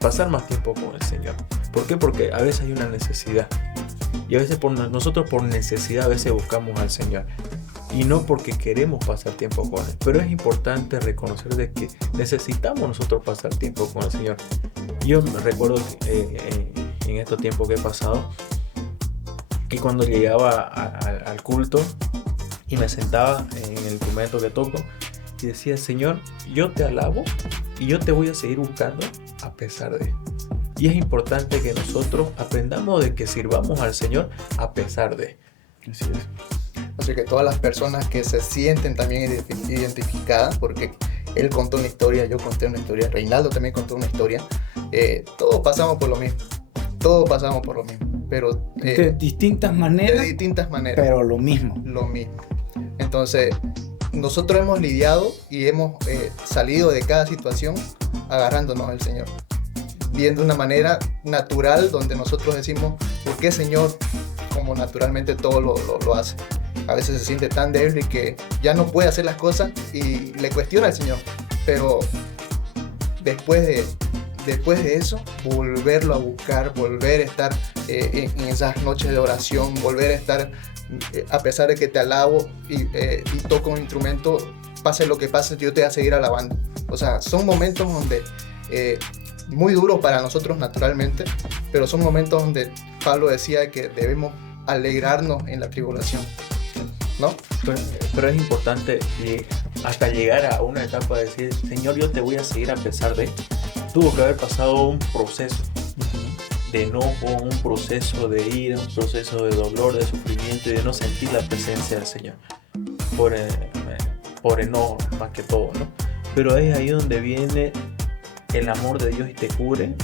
pasar más tiempo con el Señor. ¿Por qué? Porque a veces hay una necesidad y a veces nosotros por necesidad a veces buscamos al Señor y no porque queremos pasar tiempo con Él, pero es importante reconocer de que necesitamos nosotros pasar tiempo con el Señor. Yo me recuerdo en estos tiempos que he pasado, y cuando llegaba al culto y me sentaba en el instrumento que toco y decía, Señor, yo te alabo y yo te voy a seguir buscando a pesar de. Y es importante que nosotros aprendamos de que sirvamos al Señor a pesar de. Así es. Así que todas las personas que se sienten también identificadas, porque él contó una historia, yo conté una historia, Reinaldo también contó una historia, todos pasamos por lo mismo, pero de distintas maneras, pero lo mismo. Entonces, nosotros hemos lidiado y hemos salido de cada situación agarrándonos al Señor, viendo una manera natural donde nosotros decimos, ¿por qué Señor? Como naturalmente todo lo hace. A veces se siente tan débil que ya no puede hacer las cosas y le cuestiona al Señor, pero después de eso, volverlo a buscar, volver a estar en esas noches de oración, volver a estar, a pesar de que te alabo y toco un instrumento, pase lo que pase, yo te voy a seguir alabando. O sea, son momentos donde, muy duros para nosotros naturalmente, pero son momentos donde Pablo decía que debemos alegrarnos en la tribulación, ¿no? Pero es importante hasta llegar a una etapa de decir, Señor, yo te voy a seguir a pesar de. Tuvo que haber pasado un proceso de enojo, un proceso de ira, un proceso de dolor, de sufrimiento y de no sentir la presencia del Señor por enojo más que todo, ¿no? Pero es ahí donde viene el amor de Dios y te cubre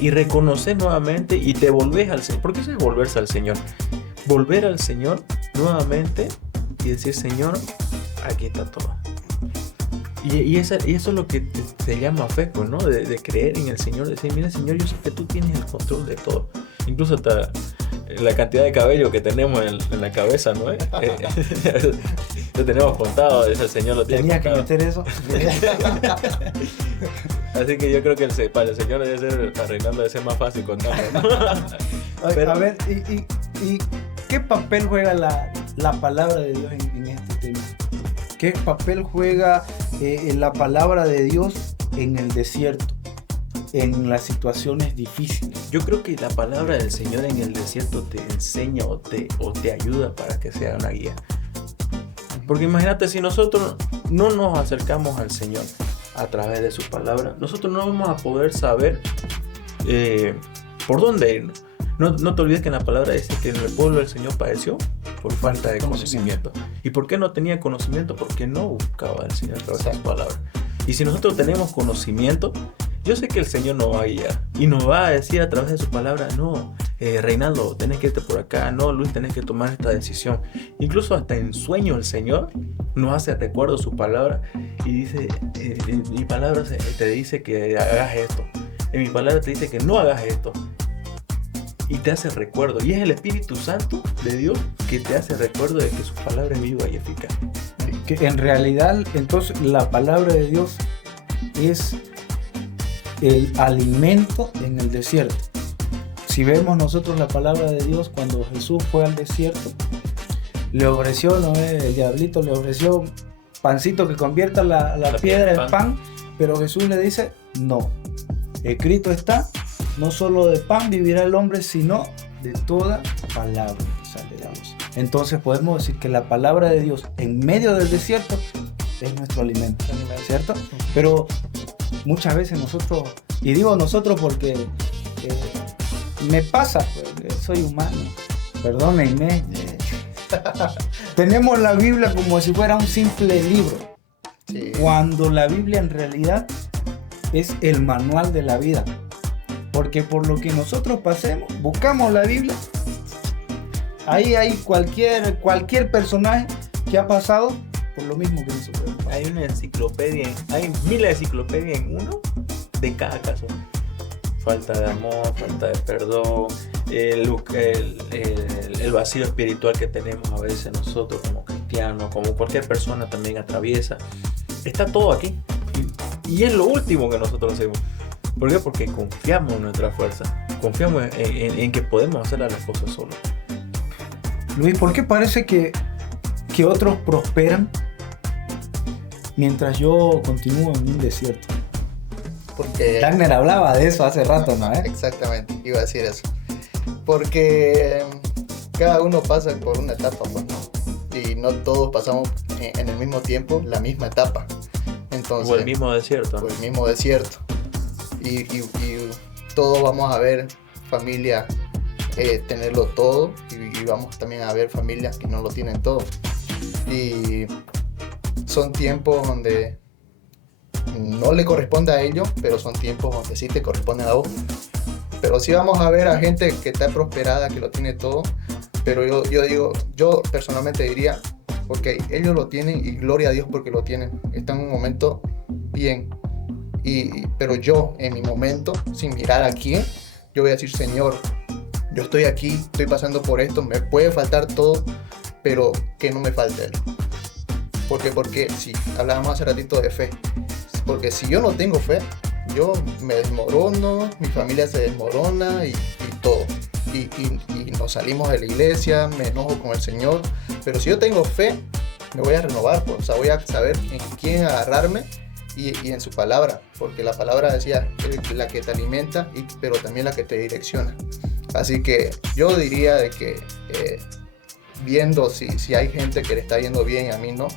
y reconocer nuevamente y te volvés al Señor. Porque eso es volverse al Señor. Volver al Señor nuevamente y decir, Señor, aquí está todo. Y eso es lo que se llama fe, pues, ¿no? De creer en el Señor, de decir, mira, Señor, yo sé que tú tienes el control de todo. Incluso hasta la cantidad de cabello que tenemos en la cabeza, ¿no? Lo tenemos contado, ese Señor lo tiene contado. Tenía que meter eso. Así que yo creo que para el Señor para Reinaldo debe ser más fácil contarlo, ¿no? Pero, a ver, ¿y qué papel juega la palabra de Dios en este tema? ¿Qué papel juega la palabra de Dios en el desierto, en las situaciones difíciles? Yo creo que la palabra del Señor en el desierto te enseña o te ayuda para que sea una guía. Porque imagínate, si nosotros no nos acercamos al Señor a través de su palabra, nosotros no vamos a poder saber por dónde irnos. No te olvides que en la palabra dice que el pueblo del Señor padeció por falta de conocimiento. ¿Y por qué no tenía conocimiento? Porque no buscaba al Señor a través de su palabra. Y si nosotros tenemos conocimiento, yo sé que el Señor nos va a guiar y nos va a decir a través de su palabra, no, Reinaldo, tenés que irte por acá, no, Luis, tenés que tomar esta decisión. Incluso hasta en sueño el Señor nos hace recuerdo su palabra y dice, mi palabra te dice que hagas esto, en mi palabra te dice que no hagas esto. Y te hace recuerdo. Y es el Espíritu Santo de Dios que te hace recuerdo de que su palabra es viva y eficaz. Que en realidad, entonces, la palabra de Dios es el alimento en el desierto. Si vemos nosotros la palabra de Dios, cuando Jesús fue al desierto, le ofreció, el diablito le ofreció pancito que convierta la piedra en pan, pero Jesús le dice, no, escrito está, no solo de pan vivirá el hombre, sino de toda palabra que sale de Dios. Entonces podemos decir que la palabra de Dios en medio del desierto es nuestro alimento, ¿cierto? Pero muchas veces nosotros, y digo nosotros porque me pasa, pues, soy humano, perdónenme, tenemos la Biblia como si fuera un simple libro, sí, cuando la Biblia en realidad es el manual de la vida. Porque por lo que nosotros pasemos, buscamos la Biblia, ahí hay cualquier personaje que ha pasado por lo mismo que nosotros. Hay una enciclopedia, hay 1000 enciclopedias en uno de cada caso. Falta de amor, falta de perdón, el vacío espiritual que tenemos a veces nosotros como cristianos, como cualquier persona también atraviesa. Está todo aquí. Y es lo último que nosotros hacemos. ¿Por qué? Porque confiamos en nuestra fuerza. Confiamos en que podemos hacer las cosas solos. Luis, ¿por qué parece que otros prosperan mientras yo continúo en un desierto? Porque Dagner hablaba de eso hace rato, ¿no? Exactamente, iba a decir eso. Porque cada uno pasa por una etapa, pues, ¿no? Y no todos pasamos en el mismo tiempo la misma etapa. Entonces, o el mismo desierto. O el mismo desierto. Y todos vamos a ver familias tenerlo todo y vamos también a ver familias que no lo tienen todo. Y son tiempos donde no le corresponde a ellos, pero son tiempos donde sí te corresponde a vos. Pero sí vamos a ver a gente que está prosperada, que lo tiene todo, pero yo personalmente diría, ok, ellos lo tienen y gloria a Dios porque lo tienen, están en un momento bien, pero yo en mi momento, sin mirar a quién, yo voy a decir, Señor, yo estoy aquí, estoy pasando por esto, me puede faltar todo, pero que no me falte Él. Porque si hablábamos hace ratito de fe, porque si yo no tengo fe, yo me desmorono, mi familia se desmorona y todo. Y nos salimos de la iglesia, me enojo con el Señor. Pero si yo tengo fe, me voy a renovar, pues, o sea, voy a saber en quién agarrarme y en su palabra. Porque la palabra decía, es la que te alimenta, pero también la que te direcciona. Así que yo diría de que viendo si hay gente que le está yendo bien y a mí no,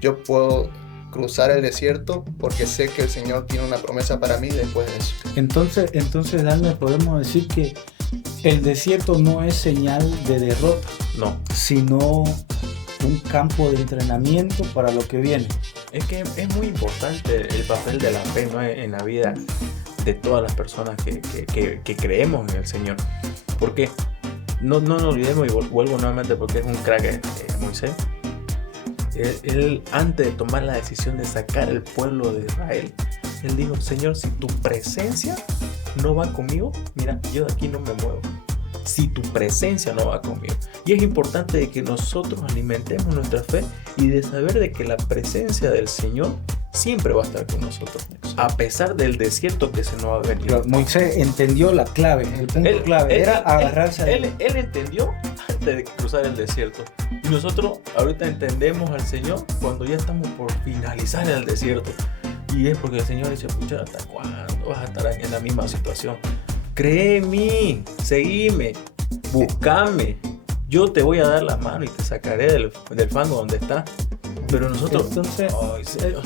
yo puedo cruzar el desierto porque sé que el Señor tiene una promesa para mí después de eso. Entonces Daniel, podemos decir que el desierto no es señal de derrota, no, sino un campo de entrenamiento para lo que viene. Es que es muy importante el papel de la fe, ¿no?, en la vida de todas las personas que creemos en el Señor. Porque no nos olvidemos, y vuelvo nuevamente porque es un crack Moisés. Él, antes de tomar la decisión de sacar el pueblo de Israel, él dijo, Señor, si tu presencia no va conmigo, mira, yo de aquí no me muevo. Si tu presencia no va conmigo. Y es importante de que nosotros alimentemos nuestra fe y de saber de que la presencia del Señor siempre va a estar con nosotros, a pesar del desierto que se nos va a venir. Pero Moisés entendió la clave, el punto clave era agarrarse a él entendió antes de cruzar el desierto. Y nosotros ahorita entendemos al Señor cuando ya estamos por finalizar el desierto. Y es porque el Señor dice, pucha, ¿hasta cuándo vas a estar en la misma situación? Cree en mí, seguime, búscame. Yo te voy a dar la mano y te sacaré del fango donde estás. Pero nosotros... Entonces,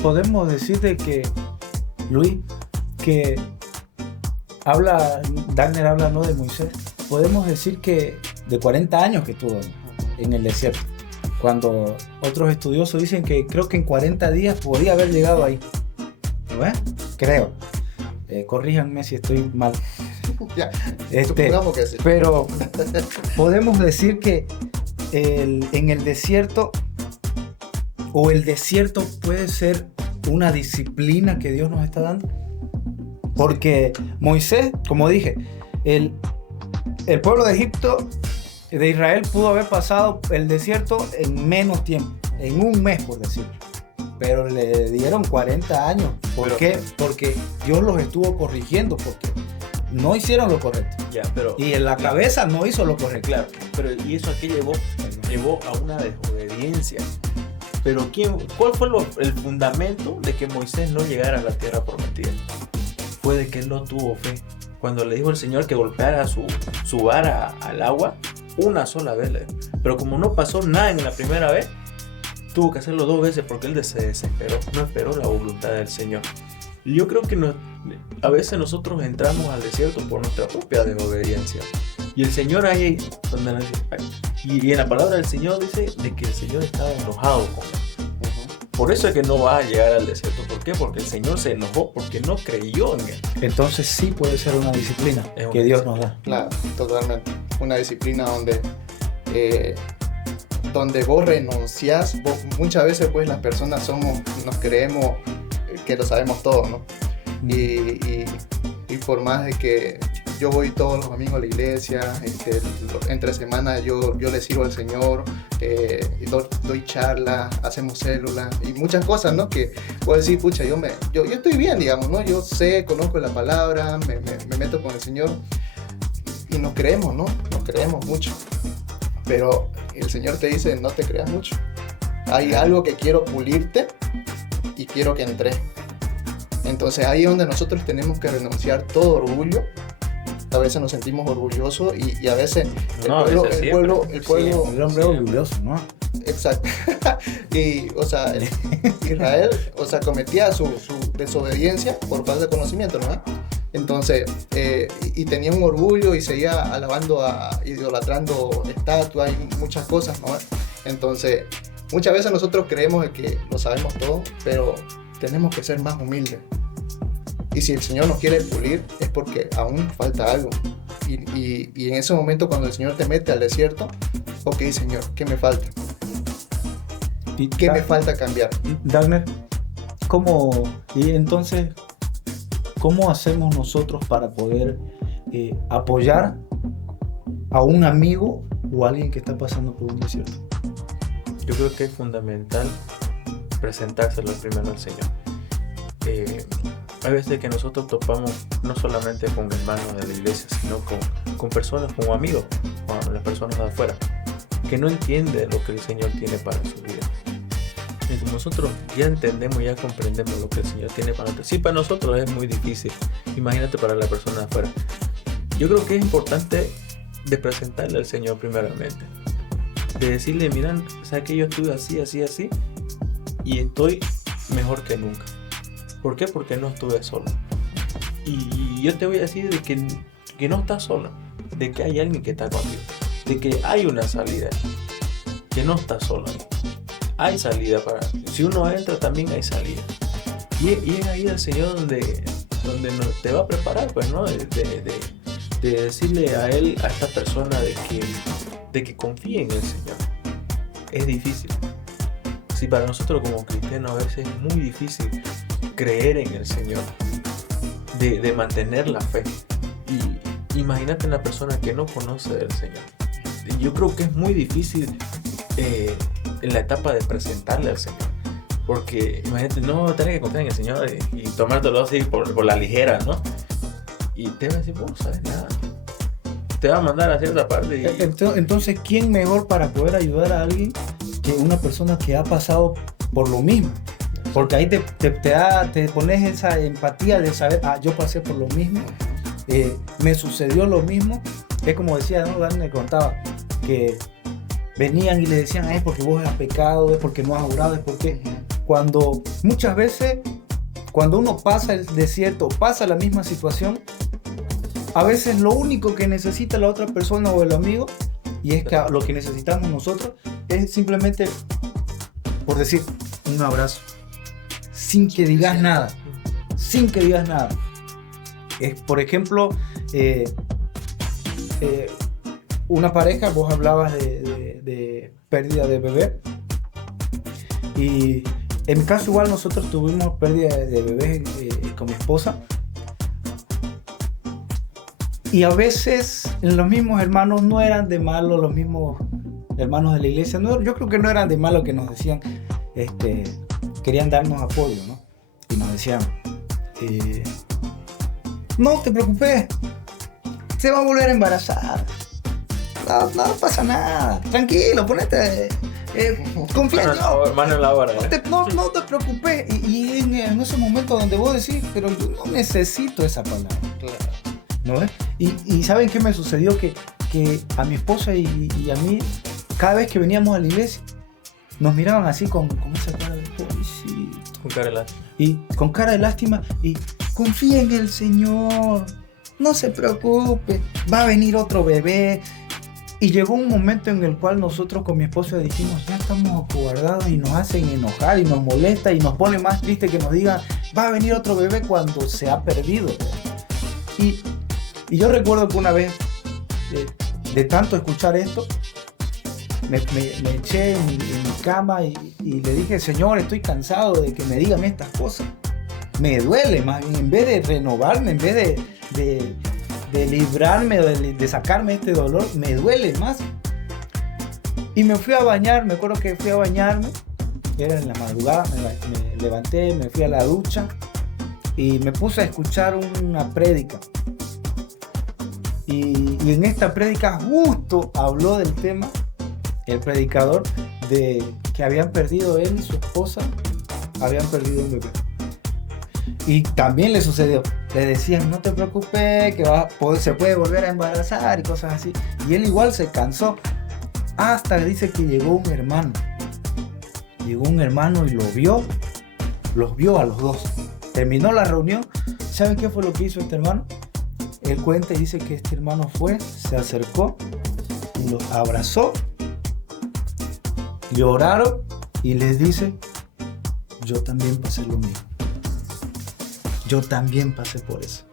podemos decir de que, Luis, que Dagner habla no de Moisés, podemos decir que de 40 años que estuvo en el desierto. Cuando otros estudiosos dicen que creo que en 40 días podía haber llegado ahí. ¿No ves? Creo. Corríjanme si estoy mal. Ya, supongamos que sí. Pero podemos decir que en el desierto, o el desierto puede ser una disciplina que Dios nos está dando. Porque Moisés, como dije, el pueblo de Egipto, de Israel, pudo haber pasado el desierto en menos tiempo, en un mes por decirlo. Pero le dieron 40 años. ¿Por qué? Porque Dios los estuvo corrigiendo, porque no hicieron lo correcto. Ya, pero, y en la cabeza no hizo lo correcto. Claro, pero ¿y eso a qué llevó a una desobediencia? Pero ¿cuál fue el fundamento de que Moisés no llegara a la tierra prometida? Fue de que él no tuvo fe. Cuando le dijo el Señor que golpeara su vara al agua, una sola vez le dijo. Pero como no pasó nada en la primera vez, tuvo que hacerlo 2 veces porque él se desesperó, no esperó la voluntad del Señor. Y yo creo que a veces nosotros entramos al desierto por nuestra propia desobediencia. Y el Señor ahí, y en la palabra del Señor dice de que el Señor estaba enojado con él. Por eso es que no va a llegar al desierto. ¿Por qué? Porque el Señor se enojó porque no creyó en él. Entonces sí puede ser una disciplina que Dios nos da. Claro, totalmente. Una disciplina donde vos renunciás. Muchas veces pues las personas nos creemos que lo sabemos todo, ¿no? Y por más de que yo voy todos los domingos a la iglesia, entre semana yo le sirvo al Señor, doy charlas, hacemos células y muchas cosas, ¿no? Que puedo decir, pucha, yo estoy bien, digamos, ¿no? Yo sé, conozco la palabra, me meto con el Señor y nos creemos, ¿no? Nos creemos mucho. Pero el Señor te dice, no te creas mucho. Hay algo que quiero pulirte y quiero que entre. Entonces ahí es donde nosotros tenemos que renunciar todo orgullo. A veces nos sentimos orgullosos y a veces el hombre orgulloso, ¿no? Exacto. Y, o sea, Israel, o sea, cometía su desobediencia por falta de conocimiento, ¿no? Entonces, y tenía un orgullo y seguía alabando, idolatrando estatuas y muchas cosas, ¿no? Entonces, muchas veces nosotros creemos que lo sabemos todo, pero tenemos que ser más humildes. Y si el Señor nos quiere pulir, es porque aún falta algo. Y en ese momento, cuando el Señor te mete al desierto, ok, Señor, ¿qué me falta? ¿Qué me falta cambiar? Dagner, ¿cómo hacemos nosotros para poder apoyar a un amigo o a alguien que está pasando por un desierto? Yo creo que es fundamental presentárselo primero al Señor. Hay veces que nosotros topamos no solamente con hermanos de la iglesia, sino con personas, como amigos, con las personas de afuera, que no entienden lo que el Señor tiene para su vida. Y como nosotros ya entendemos, ya comprendemos lo que el Señor tiene para nosotros, sí, para nosotros es muy difícil, imagínate para la persona de afuera. Yo creo que es importante de presentarle al Señor primeramente, de decirle, mira, sabes que yo estuve así, así, así, y estoy mejor que nunca. ¿Por qué? Porque no estuve solo. Y yo te voy a decir de que no estás solo, de que hay alguien que está contigo, de que hay una salida, que no estás solo. Hay salida si uno entra también hay salida. Y es ahí el Señor donde te va a preparar, pues, ¿no? De decirle a él, a esta persona, de que confíe en el Señor. Es difícil. Sí, para nosotros como cristianos a veces es muy difícil creer en el Señor, de mantener la fe. Y imagínate una persona que no conoce del Señor. Yo creo que es muy difícil en la etapa de presentarle al Señor, porque imagínate, no tener que confiar en el Señor y tomártelo así por la ligera, ¿no? Y te va a decir, vos no sabes nada, te va a mandar a cierta parte Entonces, ¿quién mejor para poder ayudar a alguien que una persona que ha pasado por lo mismo? Porque ahí te pones esa empatía de saber, yo pasé por lo mismo, me sucedió lo mismo. Es como decía, ¿no? Dani me contaba que venían y le decían, es porque vos has pecado, es porque no has orado, es porque... Cuando muchas veces, cuando uno pasa el desierto, pasa la misma situación, a veces lo único que necesita la otra persona o el amigo, y es que lo que necesitamos nosotros, es simplemente, por decir, un abrazo, sin que digas nada, sin que digas nada. Por ejemplo, una pareja, vos hablabas de pérdida de bebé, y en mi caso igual nosotros tuvimos pérdida de bebé con mi esposa, y a veces los mismos hermanos no eran de malo, los mismos hermanos de la iglesia, no, yo creo que no eran de malo, que nos decían, querían darnos apoyo, ¿no? Y nos decían, no te preocupes, se va a volver a embarazar, no pasa nada, tranquilo, ponete, confía en Dios, mano en la obra, no te preocupes. Y en ese momento donde vos decís, pero yo no necesito esa palabra, ¿no ves? Y ¿saben qué me sucedió? Que a mi esposa y a mí, cada vez que veníamos a la iglesia, nos miraban así con esa cara de pobrecito. Con cara de lástima. Y con cara de lástima, y confía en el Señor, no se preocupe, va a venir otro bebé. Y llegó un momento en el cual nosotros con mi esposa dijimos, ya estamos acobardados, y nos hacen enojar y nos molesta y nos pone más triste que nos digan, va a venir otro bebé cuando se ha perdido. Y yo recuerdo que una vez, de tanto escuchar esto, me eché en mi cama y le dije, Señor, estoy cansado de que me digan estas cosas. Me duele, más bien, en vez de renovarme, en vez de librarme, de sacarme este dolor, me duele más. Y me fui a bañar, me acuerdo que fui a bañarme, era en la madrugada, me levanté, me fui a la ducha y me puse a escuchar una prédica. Y en esta prédica justo habló del tema, el predicador, de que habían perdido él y su esposa, habían perdido un bebé. Y también le sucedió, le decían, no te preocupes, que se puede volver a embarazar y cosas así. Y él igual se cansó, hasta dice que llegó un hermano y los vio a los dos. Terminó la reunión, ¿saben qué fue lo que hizo este hermano? Él cuenta y dice que este hermano se acercó y los abrazó, lloraron y les dice, yo también pasé lo mismo. Yo también pasé por eso.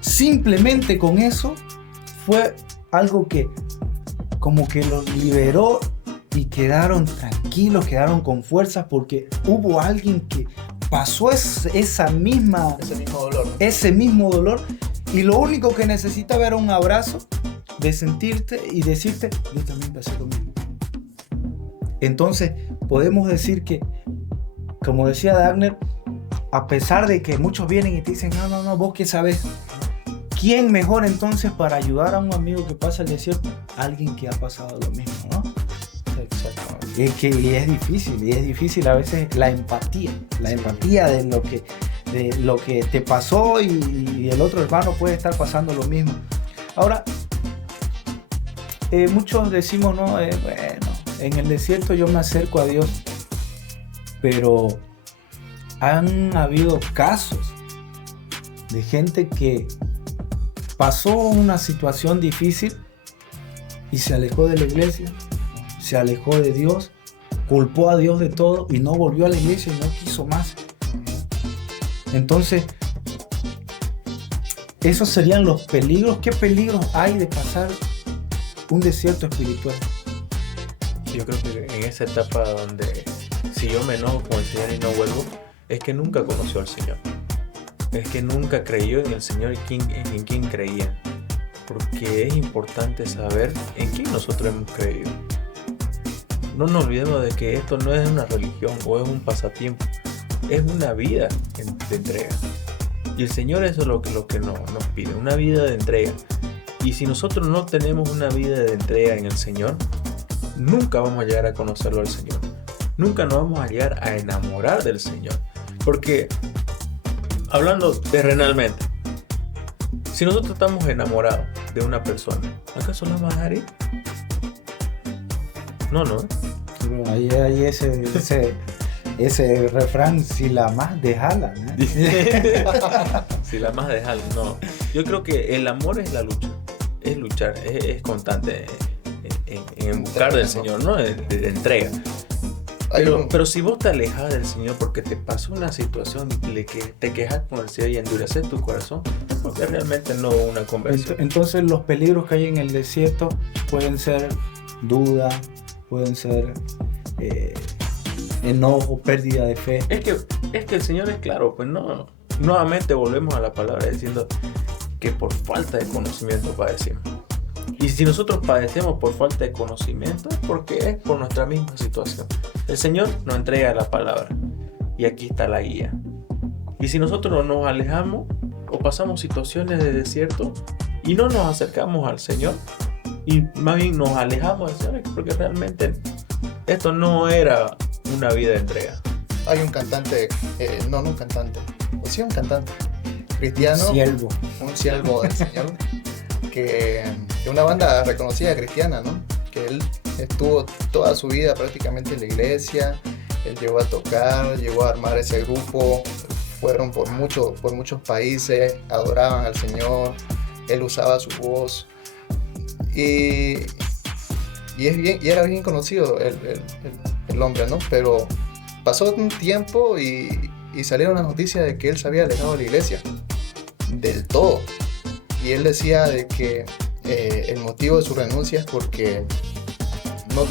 Simplemente con eso fue algo que como que los liberó y quedaron tranquilos, quedaron con fuerzas, porque hubo alguien que pasó ese mismo dolor, y lo único que necesitaba era un abrazo, de sentirte y decirte, yo también pasé lo mismo. Entonces podemos decir que, como decía Dagner, a pesar de que muchos vienen y te dicen, no, vos qué sabes, ¿quién mejor entonces para ayudar a un amigo que pasa el desierto? Alguien que ha pasado lo mismo, ¿no? Exactamente. Y es difícil a veces la empatía de lo que te pasó, y el otro hermano puede estar pasando lo mismo. Ahora, muchos decimos, bueno, en el desierto yo me acerco a Dios, pero han habido casos de gente que pasó una situación difícil y se alejó de la iglesia, se alejó de Dios, culpó a Dios de todo y no volvió a la iglesia y no quiso más. Entonces, esos serían los peligros. ¿Qué peligros hay de pasar un desierto espiritual? Yo creo que en esa etapa donde si yo me enojo con el Señor y no vuelvo, es que nunca conoció al Señor. Es que nunca creyó en el Señor y en quién creía. Porque es importante saber en quién nosotros hemos creído. No nos olvidemos de que esto no es una religión o es un pasatiempo. Es una vida de entrega. Y el Señor eso es lo que nos pide, una vida de entrega. Y si nosotros no tenemos una vida de entrega en el Señor, nunca vamos a llegar a conocerlo al Señor. Nunca nos vamos a llegar a enamorar del Señor. Porque, hablando terrenalmente, si nosotros estamos enamorados de una persona, ¿acaso la vamos a dejar ir? No. Ahí hay ese refrán, si la más, déjala, ¿no? Si la amas, déjalo. No. Yo creo que el amor es la lucha. Es luchar, es constante en buscar del Señor, ¿no? De entrega. Pero si vos te alejas del Señor porque te pasó una situación que te quejas con el Señor y endureces tu corazón, es porque realmente no hubo una conversión. Entonces los peligros que hay en el desierto pueden ser duda, pueden ser enojo, pérdida de fe. Es que el Señor es claro, pues no. Nuevamente volvemos a la palabra diciendo que por falta de conocimiento padecimos. Y si nosotros padecemos por falta de conocimiento es porque es por nuestra misma situación. El Señor nos entrega la palabra y aquí está la guía. Y si nosotros nos alejamos o pasamos situaciones de desierto y no nos acercamos al Señor y más bien nos alejamos del Señor, es porque realmente esto no era una vida de entrega. Hay un cantante, no un cantante, o sí un cantante cristiano, un siervo del Señor, que de una banda reconocida cristiana, ¿no? Que él estuvo toda su vida prácticamente en la iglesia, él llegó a tocar, llegó a armar ese grupo, fueron por muchos países, adoraban al Señor, él usaba su voz y era bien conocido el hombre, ¿no? Pero pasó un tiempo y salieron las noticias de que él se había alejado de la iglesia del todo. Y él decía de que el motivo de su renuncia es porque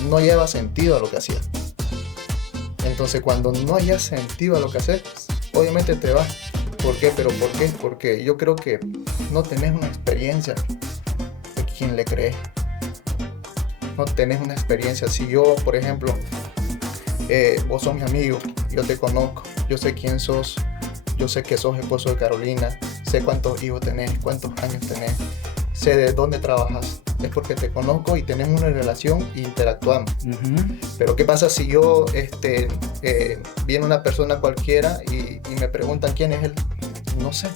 no lleva sentido a lo que hacía. Entonces cuando no haya sentido a lo que haces, obviamente te vas. ¿Por qué? ¿Pero por qué? Porque yo creo que no tenés una experiencia de quien le crees. No tenés una experiencia. Si yo, por ejemplo, vos sos mi amigo, yo te conozco, yo sé quién sos, yo sé que sos esposo de Carolina, sé cuántos hijos tenés, cuántos años tenés, sé de dónde trabajas, es porque te conozco y tenemos una relación e interactuamos. Uh-huh. Pero ¿qué pasa si yo viene una persona cualquiera y me preguntan quién es él? No sé.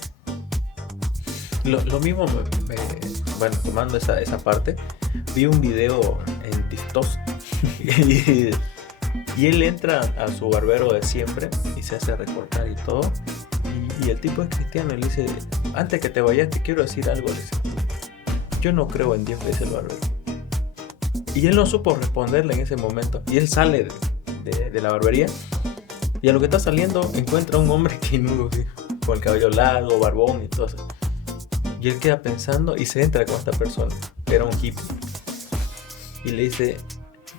Lo mismo, bueno, tomando esa parte, vi un video en TikTok y él entra a su barbero de siempre y se hace recortar y todo. Y el tipo es cristiano y le dice, antes que te vayas te quiero decir algo. Le dice, yo no creo en Dios, le dice el barbero. Y él no supo responderle en ese momento. Y él sale de la barbería y a lo que está saliendo encuentra a un hombre quinudo, con el cabello largo, barbón y todo eso. Y él queda pensando y se entra con esta persona. Era un hippie. Y le dice,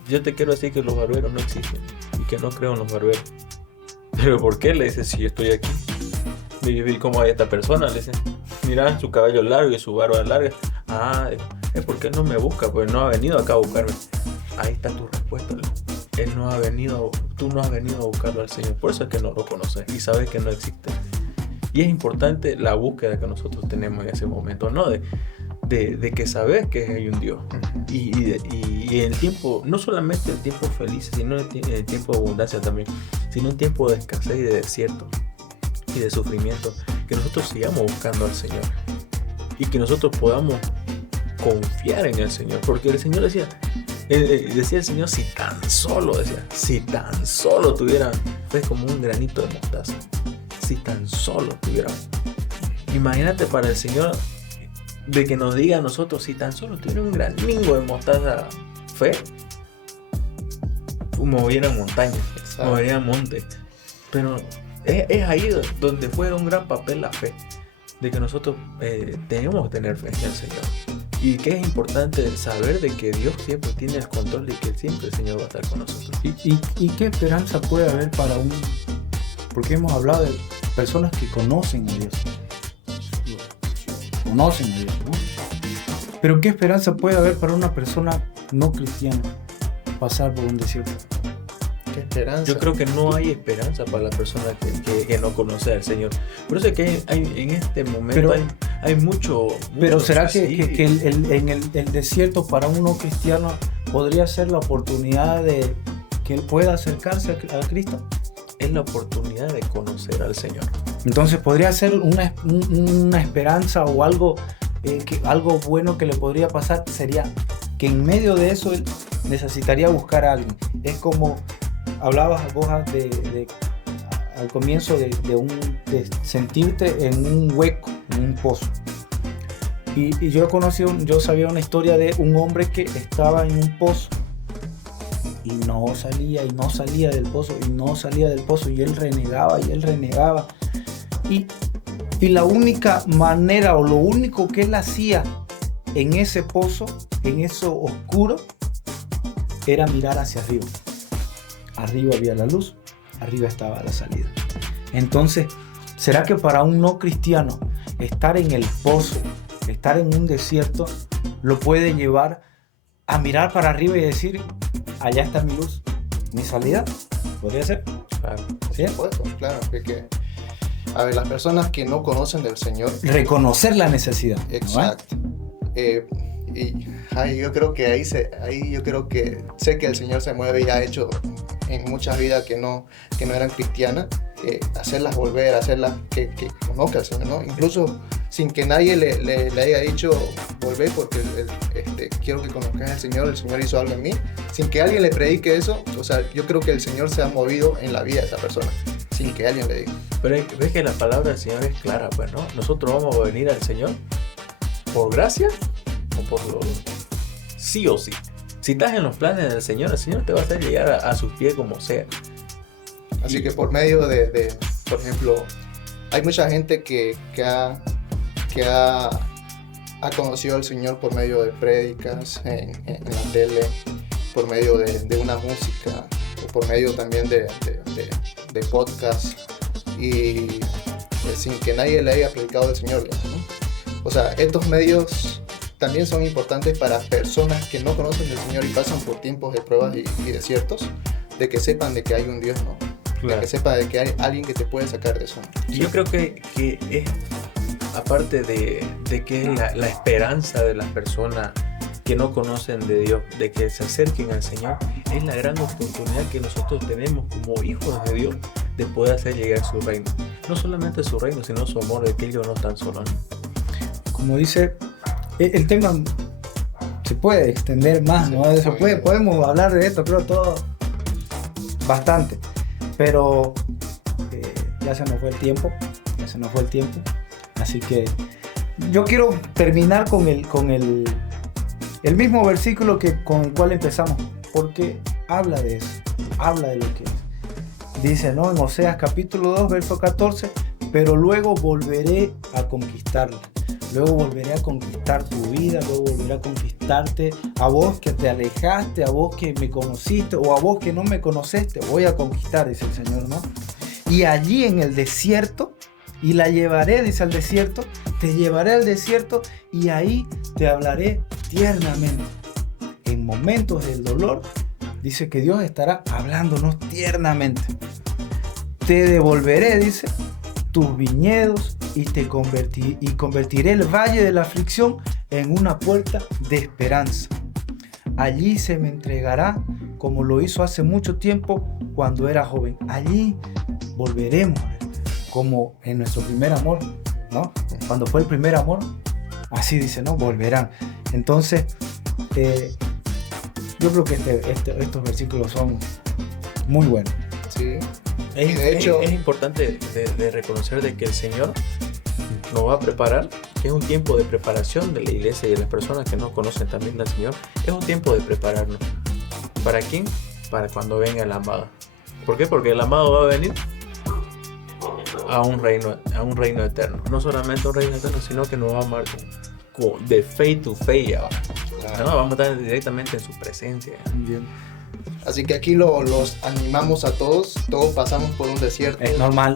yo te quiero decir que los barberos no existen y que no creo en los barberos. ¿Pero por qué? Le dice, si yo estoy aquí. ¿Y cómo hay esta persona? Le dice, mira su cabello largo y su barba larga. Ah, es porque él no me busca, pues no ha venido acá a buscarme. Ahí está tu respuesta. Él no ha venido, tú no has venido a buscarlo al Señor. Por eso es que no lo conoces y sabes que no existe. Y es importante la búsqueda que nosotros tenemos en ese momento, ¿no? De que sabes que hay un Dios. Y el tiempo, no solamente el tiempo feliz, sino el tiempo de abundancia también, sino el tiempo de escasez y de desierto y de sufrimiento, que nosotros sigamos buscando al Señor y que nosotros podamos confiar en el Señor, porque el Señor decía el Señor, si tan solo tuvieran fe como un granito de mostaza, si tan solo tuvieran, imagínate para el Señor de que nos diga a nosotros, si tan solo tuviera un granito de mostaza fe, movieran montañas, movieran montes. Pero es ahí donde juega un gran papel la fe, de que nosotros tenemos que tener fe en el Señor. Y que es importante saber de que Dios siempre tiene el control y que siempre el Señor va a estar con nosotros. ¿Y qué esperanza puede haber para porque hemos hablado de personas que conocen a Dios? Conocen a Dios, ¿no? Pero ¿qué esperanza puede haber para una persona no cristiana pasar por un desierto? ¿Qué esperanza? Yo creo que no hay esperanza para la persona que no conoce al Señor. Por eso es que en este momento hay mucho. Pero ¿será que en el desierto para un no cristiano podría ser la oportunidad de que él pueda acercarse a Cristo? Es la oportunidad de conocer al Señor. Entonces podría ser una esperanza o algo bueno que le podría pasar, sería que en medio de eso él necesitaría buscar a alguien. Es como hablabas vos al comienzo de sentirte en un hueco, en un pozo. Y yo sabía una historia de un hombre que estaba en un pozo y no salía del pozo y él renegaba y la única manera o lo único que él hacía en ese pozo, en eso oscuro, era mirar hacia arriba. Arriba había la luz, arriba estaba la salida. Entonces, ¿será que para un no cristiano estar en el pozo, estar en un desierto, lo puede llevar a mirar para arriba y decir, allá está mi luz, mi salida? ¿Podría ser? Claro, ¿sí? Por supuesto, claro. Que, a ver, las personas que no conocen del Señor... Reconocer la necesidad. Exacto. Yo creo que yo creo que sé que el Señor se mueve y ha hecho en muchas vidas que no eran cristianas, hacerlas volver, hacerlas que conozcan al Señor, ¿no? Incluso sin que nadie le haya dicho volver porque quiero que conozcas al Señor, el Señor hizo algo en mí, sin que alguien le predique eso. O sea, yo creo que el Señor se ha movido en la vida de esa persona sin que alguien le diga. Pero ves que la palabra del Señor es clara, pues, ¿no? Nosotros vamos a venir al Señor por gracia o por dolor, sí o sí. Si estás en los planes del Señor, el Señor te va a hacer llegar a sus pies como sea. Así que por medio de por ejemplo, hay mucha gente que ha conocido al Señor por medio de prédicas en la tele, por medio de una música, o por medio también de podcasts, y sin que nadie le haya predicado al Señor, ¿no? O sea, estos medios también son importantes para personas que no conocen del Señor y pasan por tiempos de pruebas y desiertos, de que sepan de que hay un Dios, ¿no? Claro. De que sepan de que hay alguien que te puede sacar de eso, ¿no? Yo creo que es, aparte de que es la esperanza de las personas que no conocen de Dios, de que se acerquen al Señor, es la gran oportunidad que nosotros tenemos como hijos de Dios de poder hacer llegar su reino. No solamente su reino, sino su amor, de que ellos no están solos, ¿no? Como dice, el tema se puede extender más, ¿no? Podemos hablar de esto, creo, todo bastante, pero ya se nos fue el tiempo, así que yo quiero terminar con el mismo versículo con el cual empezamos, porque habla de eso, habla de lo que es. Dice, ¿no? En Oseas capítulo 2, verso 14, pero luego volveré a conquistarla. Luego volveré a conquistar tu vida, luego volveré a conquistarte, a vos que te alejaste, a vos que me conociste o a vos que no me conociste, voy a conquistar, dice el Señor, ¿no? Y allí en el desierto, y la llevaré, dice al desierto, te llevaré al desierto y ahí te hablaré tiernamente. En momentos del dolor, dice que Dios estará hablándonos tiernamente. Te devolveré, dice, tus viñedos y convertiré el valle de la aflicción en una puerta de esperanza. Allí se me entregará como lo hizo hace mucho tiempo cuando era joven. Allí volveremos como en nuestro primer amor, ¿no? Cuando fue el primer amor, así dice, ¿no? Volverán. Entonces, yo creo que estos versículos son muy buenos. Sí. De hecho, es importante de reconocer de que el Señor nos va a preparar, que es un tiempo de preparación de la iglesia y de las personas que no conocen también al Señor. Es un tiempo de prepararnos. ¿Para quién? Para cuando venga el amado. ¿Por qué? Porque el amado va a venir a un reino eterno. No solamente un reino eterno, sino que nos va a amar de face to face ahora. Claro. ¿No? Vamos a estar directamente en su presencia. Bien. Así que aquí los animamos a todos. Todos pasamos por un desierto. Es normal.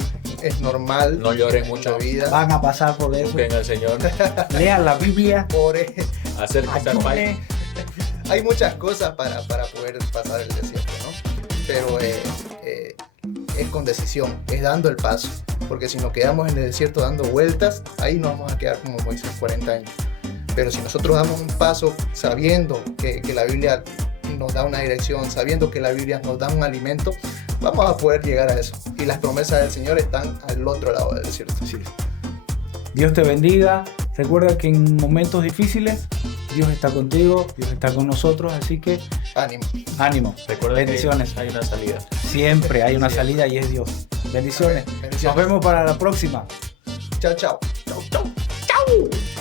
No lloren mucho. Vida. Van a pasar por eso. Busquen al Señor. Lean la Biblia. Acérquense al Pai. Hay muchas cosas para poder pasar el desierto, ¿no? Pero es con decisión, es dando el paso. Porque si nos quedamos en el desierto dando vueltas, ahí nos vamos a quedar como Moisés 40 años. Pero si nosotros damos un paso sabiendo que la Biblia nos da una dirección, sabiendo que la Biblia nos da un alimento, vamos a poder llegar a eso. Y las promesas del Señor están al otro lado del desierto. Sí. Dios te bendiga. Recuerda que en momentos difíciles Dios está contigo, Dios está con nosotros, así que Ánimo. ánimo. Recuerda Bendiciones. que hay una salida. Siempre hay una Siempre. salida y es Dios. Bendiciones. Bendiciones. Nos vemos para la próxima. Chao, chao. Chau, chau, chau.